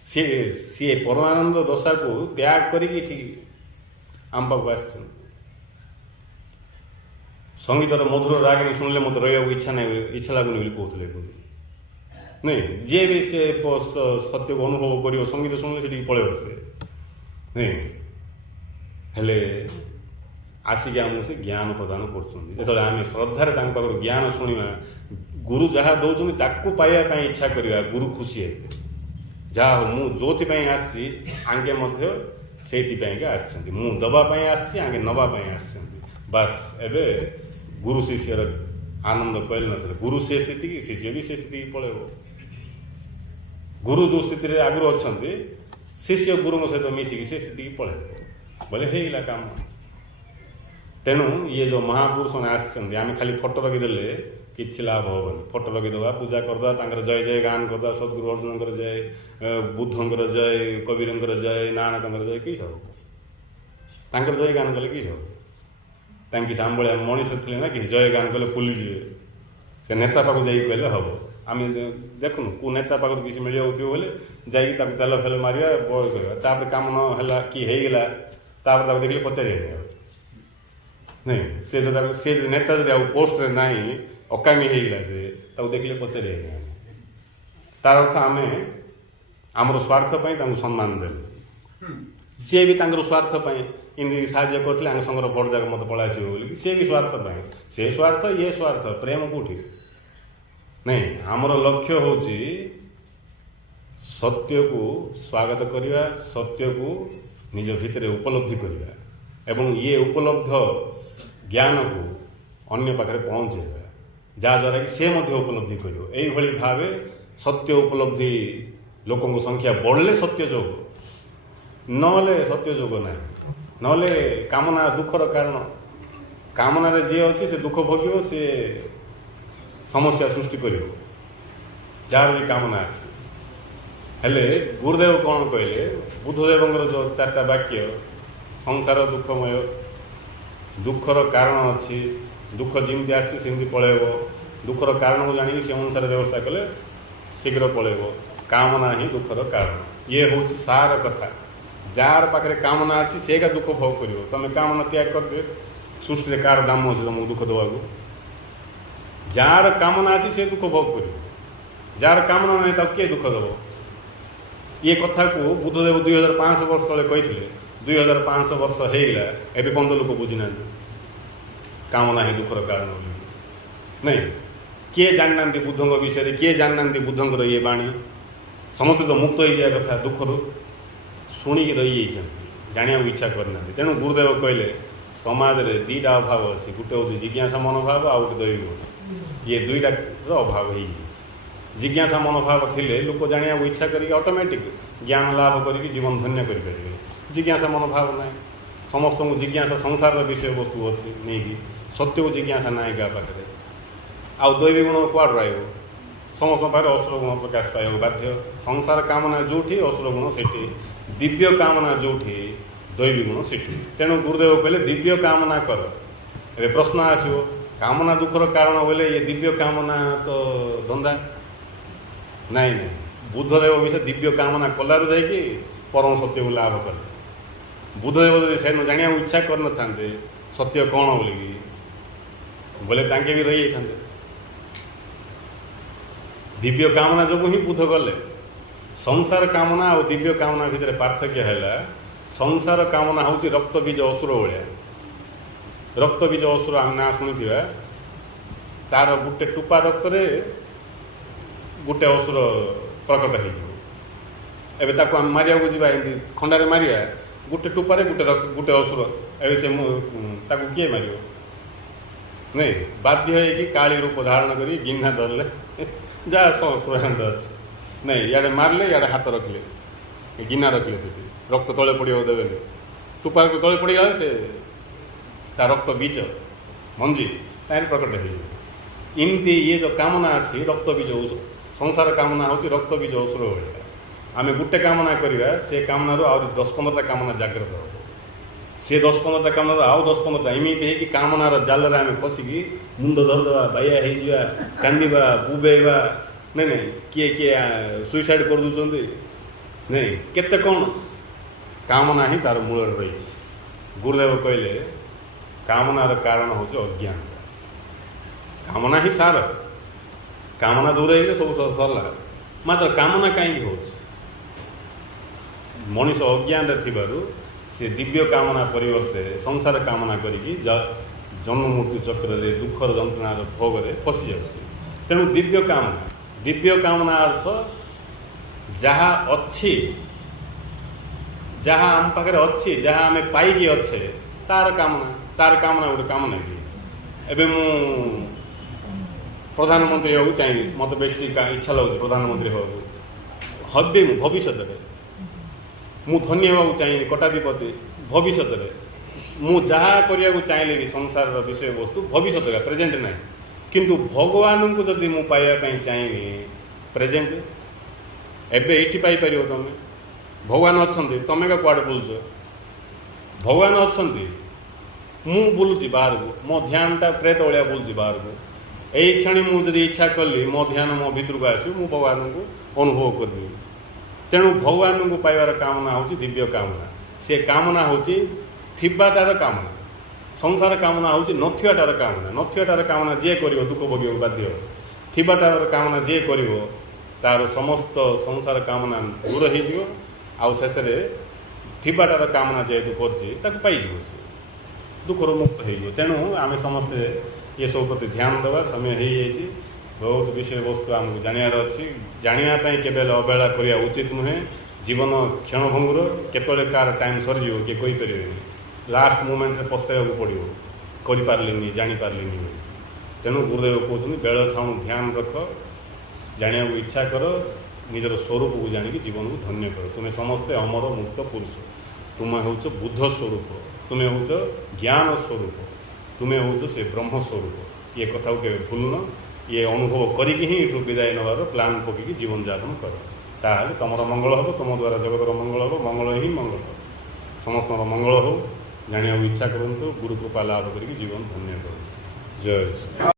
ସିଏ ପରମାନନ୍ଦ ଦଶାକୁ ତ୍ୟାଗ କରିକି ଠିକ୍ ଆମ ପାଖକୁ ଆସିଛନ୍ତି। ସଙ୍ଗୀତର ମଧୁର ରାଗିଣୀ ଶୁଣିଲେ ମୋତେ ରହିବାକୁ ଇଚ୍ଛା ଲାଗୁନି ବୋଲି କହୁଥିଲେ ନାଇଁ। ଯିଏ ବି ସେ ସତ୍ୟକୁ ଅନୁଭବ କରିବ ସଙ୍ଗୀତ ଶୁଣିଲେ ସେଠିକି ପଳେଇବ ସେ ନାଇଁ। ହେଲେ ଆସିକି ଆମକୁ ସେ ଜ୍ଞାନ ପ୍ରଦାନ କରୁଛନ୍ତି। ଯେତେବେଳେ ଆମେ ଶ୍ରଦ୍ଧାରେ ତାଙ୍କ ପାଖରୁ ଜ୍ଞାନ ଶୁଣିବା, ଗୁରୁ ଯାହା ଦେଉଛନ୍ତି ତାକୁ ପାଇବା ପାଇଁ ଇଚ୍ଛା କରିବା, ଗୁରୁ ଖୁସି ହେବେ। ଯାହା ହଉ ମୁଁ ଯୋଉଥିପାଇଁ ଆସିଛି ଆଙ୍କେ ମଧ୍ୟ ସେଇଥିପାଇଁକା ଆସିଛନ୍ତି। ମୁଁ ଦେବା ପାଇଁ ଆସିଛି, ଆଙ୍କେ ନେବା ପାଇଁ ଆସିଛନ୍ତି। ବାସ୍ ଏବେ ଗୁରୁ ଶିଷ୍ୟର ଆନନ୍ଦ କହିଲେ ନ ସରେ। ଗୁରୁ ସେ ସ୍ଥିତିକି, ଶିଷ୍ୟ ବି ସେ ସ୍ଥିତିକି ପଳେଇବ। ଗୁରୁ ଯେଉଁ ସ୍ଥିତିରେ ଆଗରୁ ଅଛନ୍ତି, ଶିଷ୍ୟ ଗୁରୁଙ୍କ ସହିତ ମିଶିକି ସେ ସ୍ଥିତିକି ପଳେଇବ ବୋଲେ ହେଇଗଲା କାମ। ତେଣୁ ଇଏ ଯେଉଁ ମହାପୁରୁଷମାନେ ଆସିଛନ୍ତି, ଆମେ ଖାଲି ଫଟୋ ରଖିଦେଲେ କିଛି ଲାଭ ହେବନି। ଫଟୋ ରଖିଦେବା, ପୂଜା କରିଦେବା, ତାଙ୍କର ଜୟ ଜୟ ଗାନ କରିଦେବା, ସଦ୍ଗୁରୁ ଅର୍ଜୁନଙ୍କର ଜୟ, ବୁଦ୍ଧଙ୍କର ଜୟ, କବୀରଙ୍କର ଜୟ, ନାନକଙ୍କର ଜୟ, କି ସବୁ ତାଙ୍କର ଜୟ ଗାନ କଲେ କି ସବୁ ତାଙ୍କେ ସାମ୍ଭଳିଆ ମଣିଷ ଥିଲେ ନା କି ଜୟ ଗାନ କଲେ ଫୁଲିଯିବେ। ସେ ନେତା ପାଖକୁ ଯାଇକି କହିଲେ ହେବ। ଆମେ ଦେଖୁନୁ କେଉଁ ନେତା ପାଖରୁ କିଛି ମିଳିଯାଉଥିବ ବୋଲେ ଯାଇକି ତାକୁ ତେଲ ଫେଲ ମାରିବା, ବୟ କରିବା। ତାପରେ କାମ ନ ହେଲା କି ହେଇଗଲା, ତାପରେ ତାକୁ ଦେଖିଲେ ପଚାରିବା ନାଇଁ। ସେ ନେତା ଯଦି ଆଉ ପୋଷ୍ଟରେ ନାହିଁ, ଅକାମୀ ହେଇଗଲା, ସେ ତାକୁ ଦେଖିଲେ ପଚାରିବା। ତାର ଅର୍ଥ ଆମେ ଆମର ସ୍ୱାର୍ଥ ପାଇଁ ତାଙ୍କୁ ସମ୍ମାନ ଦେଲୁ। ସିଏ ବି ତାଙ୍କର ସ୍ୱାର୍ଥ ପାଇଁ ଏମିତି ସାହାଯ୍ୟ କରିଥିଲେ, ଆଙ୍କ ସାଙ୍ଗର ବଡ଼ ଯାକ ମୋତେ ପଳାଇ ଆସିବ ବୋଲିକି ସିଏ ବି ସ୍ୱାର୍ଥ ପାଇଁ। ସେ ସ୍ୱାର୍ଥ, ଇଏ ସ୍ୱାର୍ଥ, ପ୍ରେମ କେଉଁଠି ନାଇଁ। ଆମର ଲକ୍ଷ୍ୟ ହେଉଛି ସତ୍ୟକୁ ସ୍ୱାଗତ କରିବା, ସତ୍ୟକୁ ନିଜ ଭିତରେ ଉପଲବ୍ଧି କରିବା ଏବଂ ଇଏ ଉପଲବ୍ଧ ଜ୍ଞାନକୁ ଅନ୍ୟ ପାଖରେ ପହଞ୍ଚାଇବା, ଯାହାଦ୍ୱାରା କି ସେ ମଧ୍ୟ ଉପଲବ୍ଧି କରିବ। ଏଇଭଳି ଭାବେ ସତ୍ୟ ଉପଲବ୍ଧି ଲୋକଙ୍କ ସଂଖ୍ୟା ବଢ଼ିଲେ ସତ୍ୟ ଯୋଗ, ନହେଲେ ସତ୍ୟ ଯୋଗ ନାହିଁ। ନହେଲେ କାମନା ଦୁଃଖର କାରଣ। କାମନାରେ ଯିଏ ଅଛି ସେ ଦୁଃଖ ଭୋଗିବ, ସେ ସମସ୍ୟା ସୃଷ୍ଟି କରିବ, ଯାହାର ବି କାମନା ଅଛି। ହେଲେ ଗୁରୁଦେବ କ'ଣ କହିଲେ, ବୁଦ୍ଧଦେବଙ୍କର ଯେଉଁ 4ଟା ବାକ୍ୟ, ସଂସାର ଦୁଃଖମୟ, ଦୁଃଖର କାରଣ ଅଛି, ଦୁଃଖ ଯେମିତି ଆସି ସେମିତି ପଳେଇବ, ଦୁଃଖର କାରଣକୁ ଜାଣିକି ସେ ଅନୁସାରେ ବ୍ୟବସ୍ଥା କଲେ ଶୀଘ୍ର ପଳେଇବ, କାମନା ହିଁ ଦୁଃଖର କାରଣ। ଇଏ ହେଉଛି ସାର କଥା। ଯାହାର ପାଖରେ କାମନା ଅଛି ସେ ଏକା ଦୁଃଖ ଭୋଗ କରିବ। ତୁମେ କାମନା ତ୍ୟାଗ କରିଦିଅ, ସୃଷ୍ଟିରେ କାହାର ଦାମ ଅଛି ତୁମକୁ ଦୁଃଖ ଦେବାକୁ? ଯାହାର କାମନା ଅଛି ସେ ଦୁଃଖ ଭୋଗ କରିବ, ଯାହାର କାମନା ନାହିଁ ତାକୁ କିଏ ଦୁଃଖ ଦେବ? ଏ କଥାକୁ ବୁଦ୍ଧଦେବ 2500 ବର୍ଷ ତଳେ କହିଥିଲେ। 2500 ବର୍ଷ ହେଇଗଲା, ଏବେ ପର୍ଯ୍ୟନ୍ତ ଲୋକ ବୁଝିନାହାନ୍ତି କାମନା ହିଁ ଦୁଃଖର କାରଣ ନାଇଁ। କିଏ ଜାଣିନାହାନ୍ତି ବୁଦ୍ଧଙ୍କ ବିଷୟରେ, କିଏ ଜାଣିନାହାନ୍ତି ବୁଦ୍ଧଙ୍କର ଇଏ ବାଣୀ। ସମସ୍ତେ ତ ମୁକ୍ତ ହେଇଯିବା କଥା ଦୁଃଖରୁ, ଶୁଣିକି ରହିଯାଇଛନ୍ତି, ଜାଣିବାକୁ ଇଚ୍ଛା କରିନାହାନ୍ତି। ତେଣୁ ଗୁରୁଦେବ କହିଲେ ସମାଜରେ 2ଟା ଅଭାବ ଅଛି, ଗୋଟେ ହେଉଛି ଜିଜ୍ଞାସା ମନୋଭାବ, ଆଉ ଗୋଟେ ଦୈବିକ। ଇଏ 2ଟାର ଅଭାବ ହେଇଯାଇଛି। ଜିଜ୍ଞାସା ମନୋଭାବ ଥିଲେ ଲୋକ ଜାଣିବାକୁ ଇଚ୍ଛା କରିକି ଅଟୋମେଟିକ୍ ଜ୍ଞାନ ଲାଭ କରିକି ଜୀବନ ଧନ୍ୟ କରିପାରିବେ। ଜିଜ୍ଞାସା ମନୋଭାବ ନାହିଁ, ସମସ୍ତଙ୍କୁ ଜିଜ୍ଞାସା ସଂସାରର ବିଷୟବସ୍ତୁ ଅଛି ନେଇକି, ସତ୍ୟକୁ ଜିଜ୍ଞାସା ନାହିଁ କାହା ପାଖରେ। ଆଉ ଦୈବିକ ଗୁଣ କୁଆଡ଼ୁ ରହିବ? ସମସ୍ତଙ୍କ ପାଖରେ ଅସୁର ଗୁଣ ପ୍ରକାଶ ପାଇବାକୁ ବାଧ୍ୟ। ସଂସାର କାମନା ଯେଉଁଠି, ଅସୁର ଗୁଣ ସେଠି। ଦିବ୍ୟ କାମନା ଯେଉଁଠି, ଦୈବିକ ଗୁଣ ସେଠି। ତେଣୁ ଗୁରୁଦେବ କହିଲେ ଦିବ୍ୟ କାମନା କର। ଏବେ ପ୍ରଶ୍ନ ଆସିବ, କାମନା ଦୁଃଖର କାରଣ ବୋଲେ ଇଏ ଦିବ୍ୟ କାମନା ତ ଧନ୍ଦା ନାଇଁ। ନାଇଁ, ବୁଦ୍ଧଦେବ ବି ସେ ଦିବ୍ୟ କାମନା କଲାରୁ ଯାଇକି ପରମ ସତ୍ୟକୁ ଲାଭ କଲେ। ବୁଦ୍ଧଦେବ ଯଦି ସେଦିନ ଜାଣିବାକୁ ଇଚ୍ଛା କରିନଥାନ୍ତେ ସତ୍ୟ କ'ଣ ବୋଲିକି, ବୋଲେ ତାଙ୍କେ ବି ରହିଯାଇଥାନ୍ତେ। ଦିବ୍ୟ କାମନା ଯୋଗୁଁ ହିଁ ବୁଦ୍ଧ ଗଲେ। ସଂସାର କାମନା ଆଉ ଦିବ୍ୟ କାମନା ଭିତରେ ପାର୍ଥକ୍ୟ ହେଲା, ସଂସାର କାମନା ହେଉଛି ରକ୍ତବୀଜ ଅସୁର ଭଳିଆ। ରକ୍ତବୀଜ ଅସୁର ଆମେ ନାଁ ଶୁଣିଥିବା, ତାର ଗୋଟେ ଟୋପା ରକ୍ତରେ ଗୋଟେ ଅସୁର ପ୍ରକଟ ହେଇଯିବ। ଏବେ ତାକୁ ଆମେ ମାରିବାକୁ ଯିବା, ଏମିତି ଖଣ୍ଡାରେ ମାରିବା, ଗୋଟେ ଟୋପାରେ ଗୋଟେ ଅସୁର, ଏବେ ସେ ତାକୁ କିଏ ମାରିବ? ନାଇଁ, ବାଧ୍ୟ ହେଇକି କାଳି ରୂପ ଧାରଣ କରି ଗିହ୍ନା ଧରିଲେ ଯାହା ପ୍ରକାଣ୍ଡ ଅଛି ନାଇଁ, ଇଆଡ଼େ ମାରିଲେ ଇଆଡ଼େ ହାତ ରଖିଲେ, ଗିହ୍ନା ରଖିଲେ, ସେଠି ରକ୍ତ ତଳେ ପଡ଼ିବାକୁ ଦେବେନି। ଟୋପାକୁ ତଳେ ପଡ଼ିଗଲେ ସେ ତା ରକ୍ତ ବୀଜ ମଞ୍ଜି ତାର ପ୍ରକଟ ହେଇଯିବ। ଏମିତି ଇଏ ଯେଉଁ କାମନା ଅଛି ରକ୍ତବୀଜ, ସଂସାର କାମନା ହେଉଛି ରକ୍ତବୀଜ ଅସୁର ଭଳିଆ। ଆମେ ଗୋଟେ କାମନା କରିବା, ସେ କାମନାରୁ ଆହୁରି 10-15ଟା କାମନା ଜାଗ୍ରତ ହେବ। ସେ 10-15ଟା କାମନାରୁ ଆଉ 10-15ଟା, ଏମିତି ହେଇକି କାମନାର ଜାଲରେ ଆମେ ପଶିକି ମୁଣ୍ଡ ଧରିଦେବା, ବାଇଆ ହେଇଯିବା, କାନ୍ଦିବା, ବୁବେଇବା। ନାଇଁ ନାଇଁ, କିଏ କିଏ ସୁଇସାଇଡ଼୍ କରିଦେଉଛନ୍ତି, नहीं केते कौन कामना ही तार मूल रही। गुरुदेव कहले कामनार कारण हूँ अज्ञान। कामना ही सार, कामना दूर हो सब सरला। मात्र कामना कहीं हो मनीष अज्ञान से दिव्य कामना परिवर्ते संसार कामना करी जन्म मृत्यु चक्र दुखर जंत्रणार भोगे फसी जाऊँ। तेणु दिव्य कामना अर्थ जहाँ अच्छी जहाँ आम पाखे अच्छी जहाँ आम पाइकी अच्छे तार कामना गोटे कामना कि एवं मु प्रधानमंत्री होगा चाहिए मत बेसी इच्छा लगे प्रधानमंत्री होगा हबे भविष्य मु धन्य होगा चाहिए कोटाधिपति भविष्य मु जहाँ करने को चाहिए भी संसार विषय वस्तु भविष्य प्रेजेंट ना किंतु भगवान को जदि मु पाइबापी चाहिए प्रेजेंट एबे ये पाइपर तुम भगवान अच्छा तुम क्या कुआड़े बुलुच भगवान अच्छा मु बुलूची बाहर को मो ध्यानटा प्रेत भाया बुलूची बाहर को यही क्षण मुझे इच्छा कली मो ध्यान मो भितर को आसू मु भगवान को अनुभव करदेवी। तेणु भगवान को पाइबार कामना हूँ दिव्य कामना। से कामना हूँ थिबाटार कामना। संसार कामना हूँ नथिबाटार कामना। नथिबाटार कामना जे कर दुख भोग बाध्य। थिबाटार कामना जे कर तार समस्त संसार कामना दूर हो शेष थिबाटार कामना जेहेतु कर पाई दुखर मुक्त हो। तेणु आम समस्ते ये सब प्रति ध्यान देवा समय हो जाए। बहुत विषय वस्तु आमको जानवर अच्छी जानापी केवल अवहेला करने उचित नुहे। जीवन क्षणभंगुर केतले कार टाइम सरीज किए कहीपर लास्ट मोमेंट में पस्ताइबा पड़ो करें जापारे। तेणु गुरुदेव कहते बेल थाणु ध्यान रख जाना इच्छा कर निजर स्वरूप को जानिक जीवन को धन्य कर। तुम्हें समस्ते अमर मुक्त पुरुष। तुम्हें हूँ बुद्ध स्वरूप, तुम्हें हूँ ज्ञान स्वरूप, तुम्हें हूँ से ब्रह्म स्वरूप। ये कथा को केवे भूलन। ये अनुभव करिकी ही यू विदाय नवार प्लां पकईकि जीवन यापन कर। ताहले तुमर मंगल हो, तुम द्वारा जगतर मंगल हो। मंगल ही मंगल समस्त मंगल हो। जाना इच्छा करूँ गुरु कृपा लाभ करके जीवन धन्य कर। जय।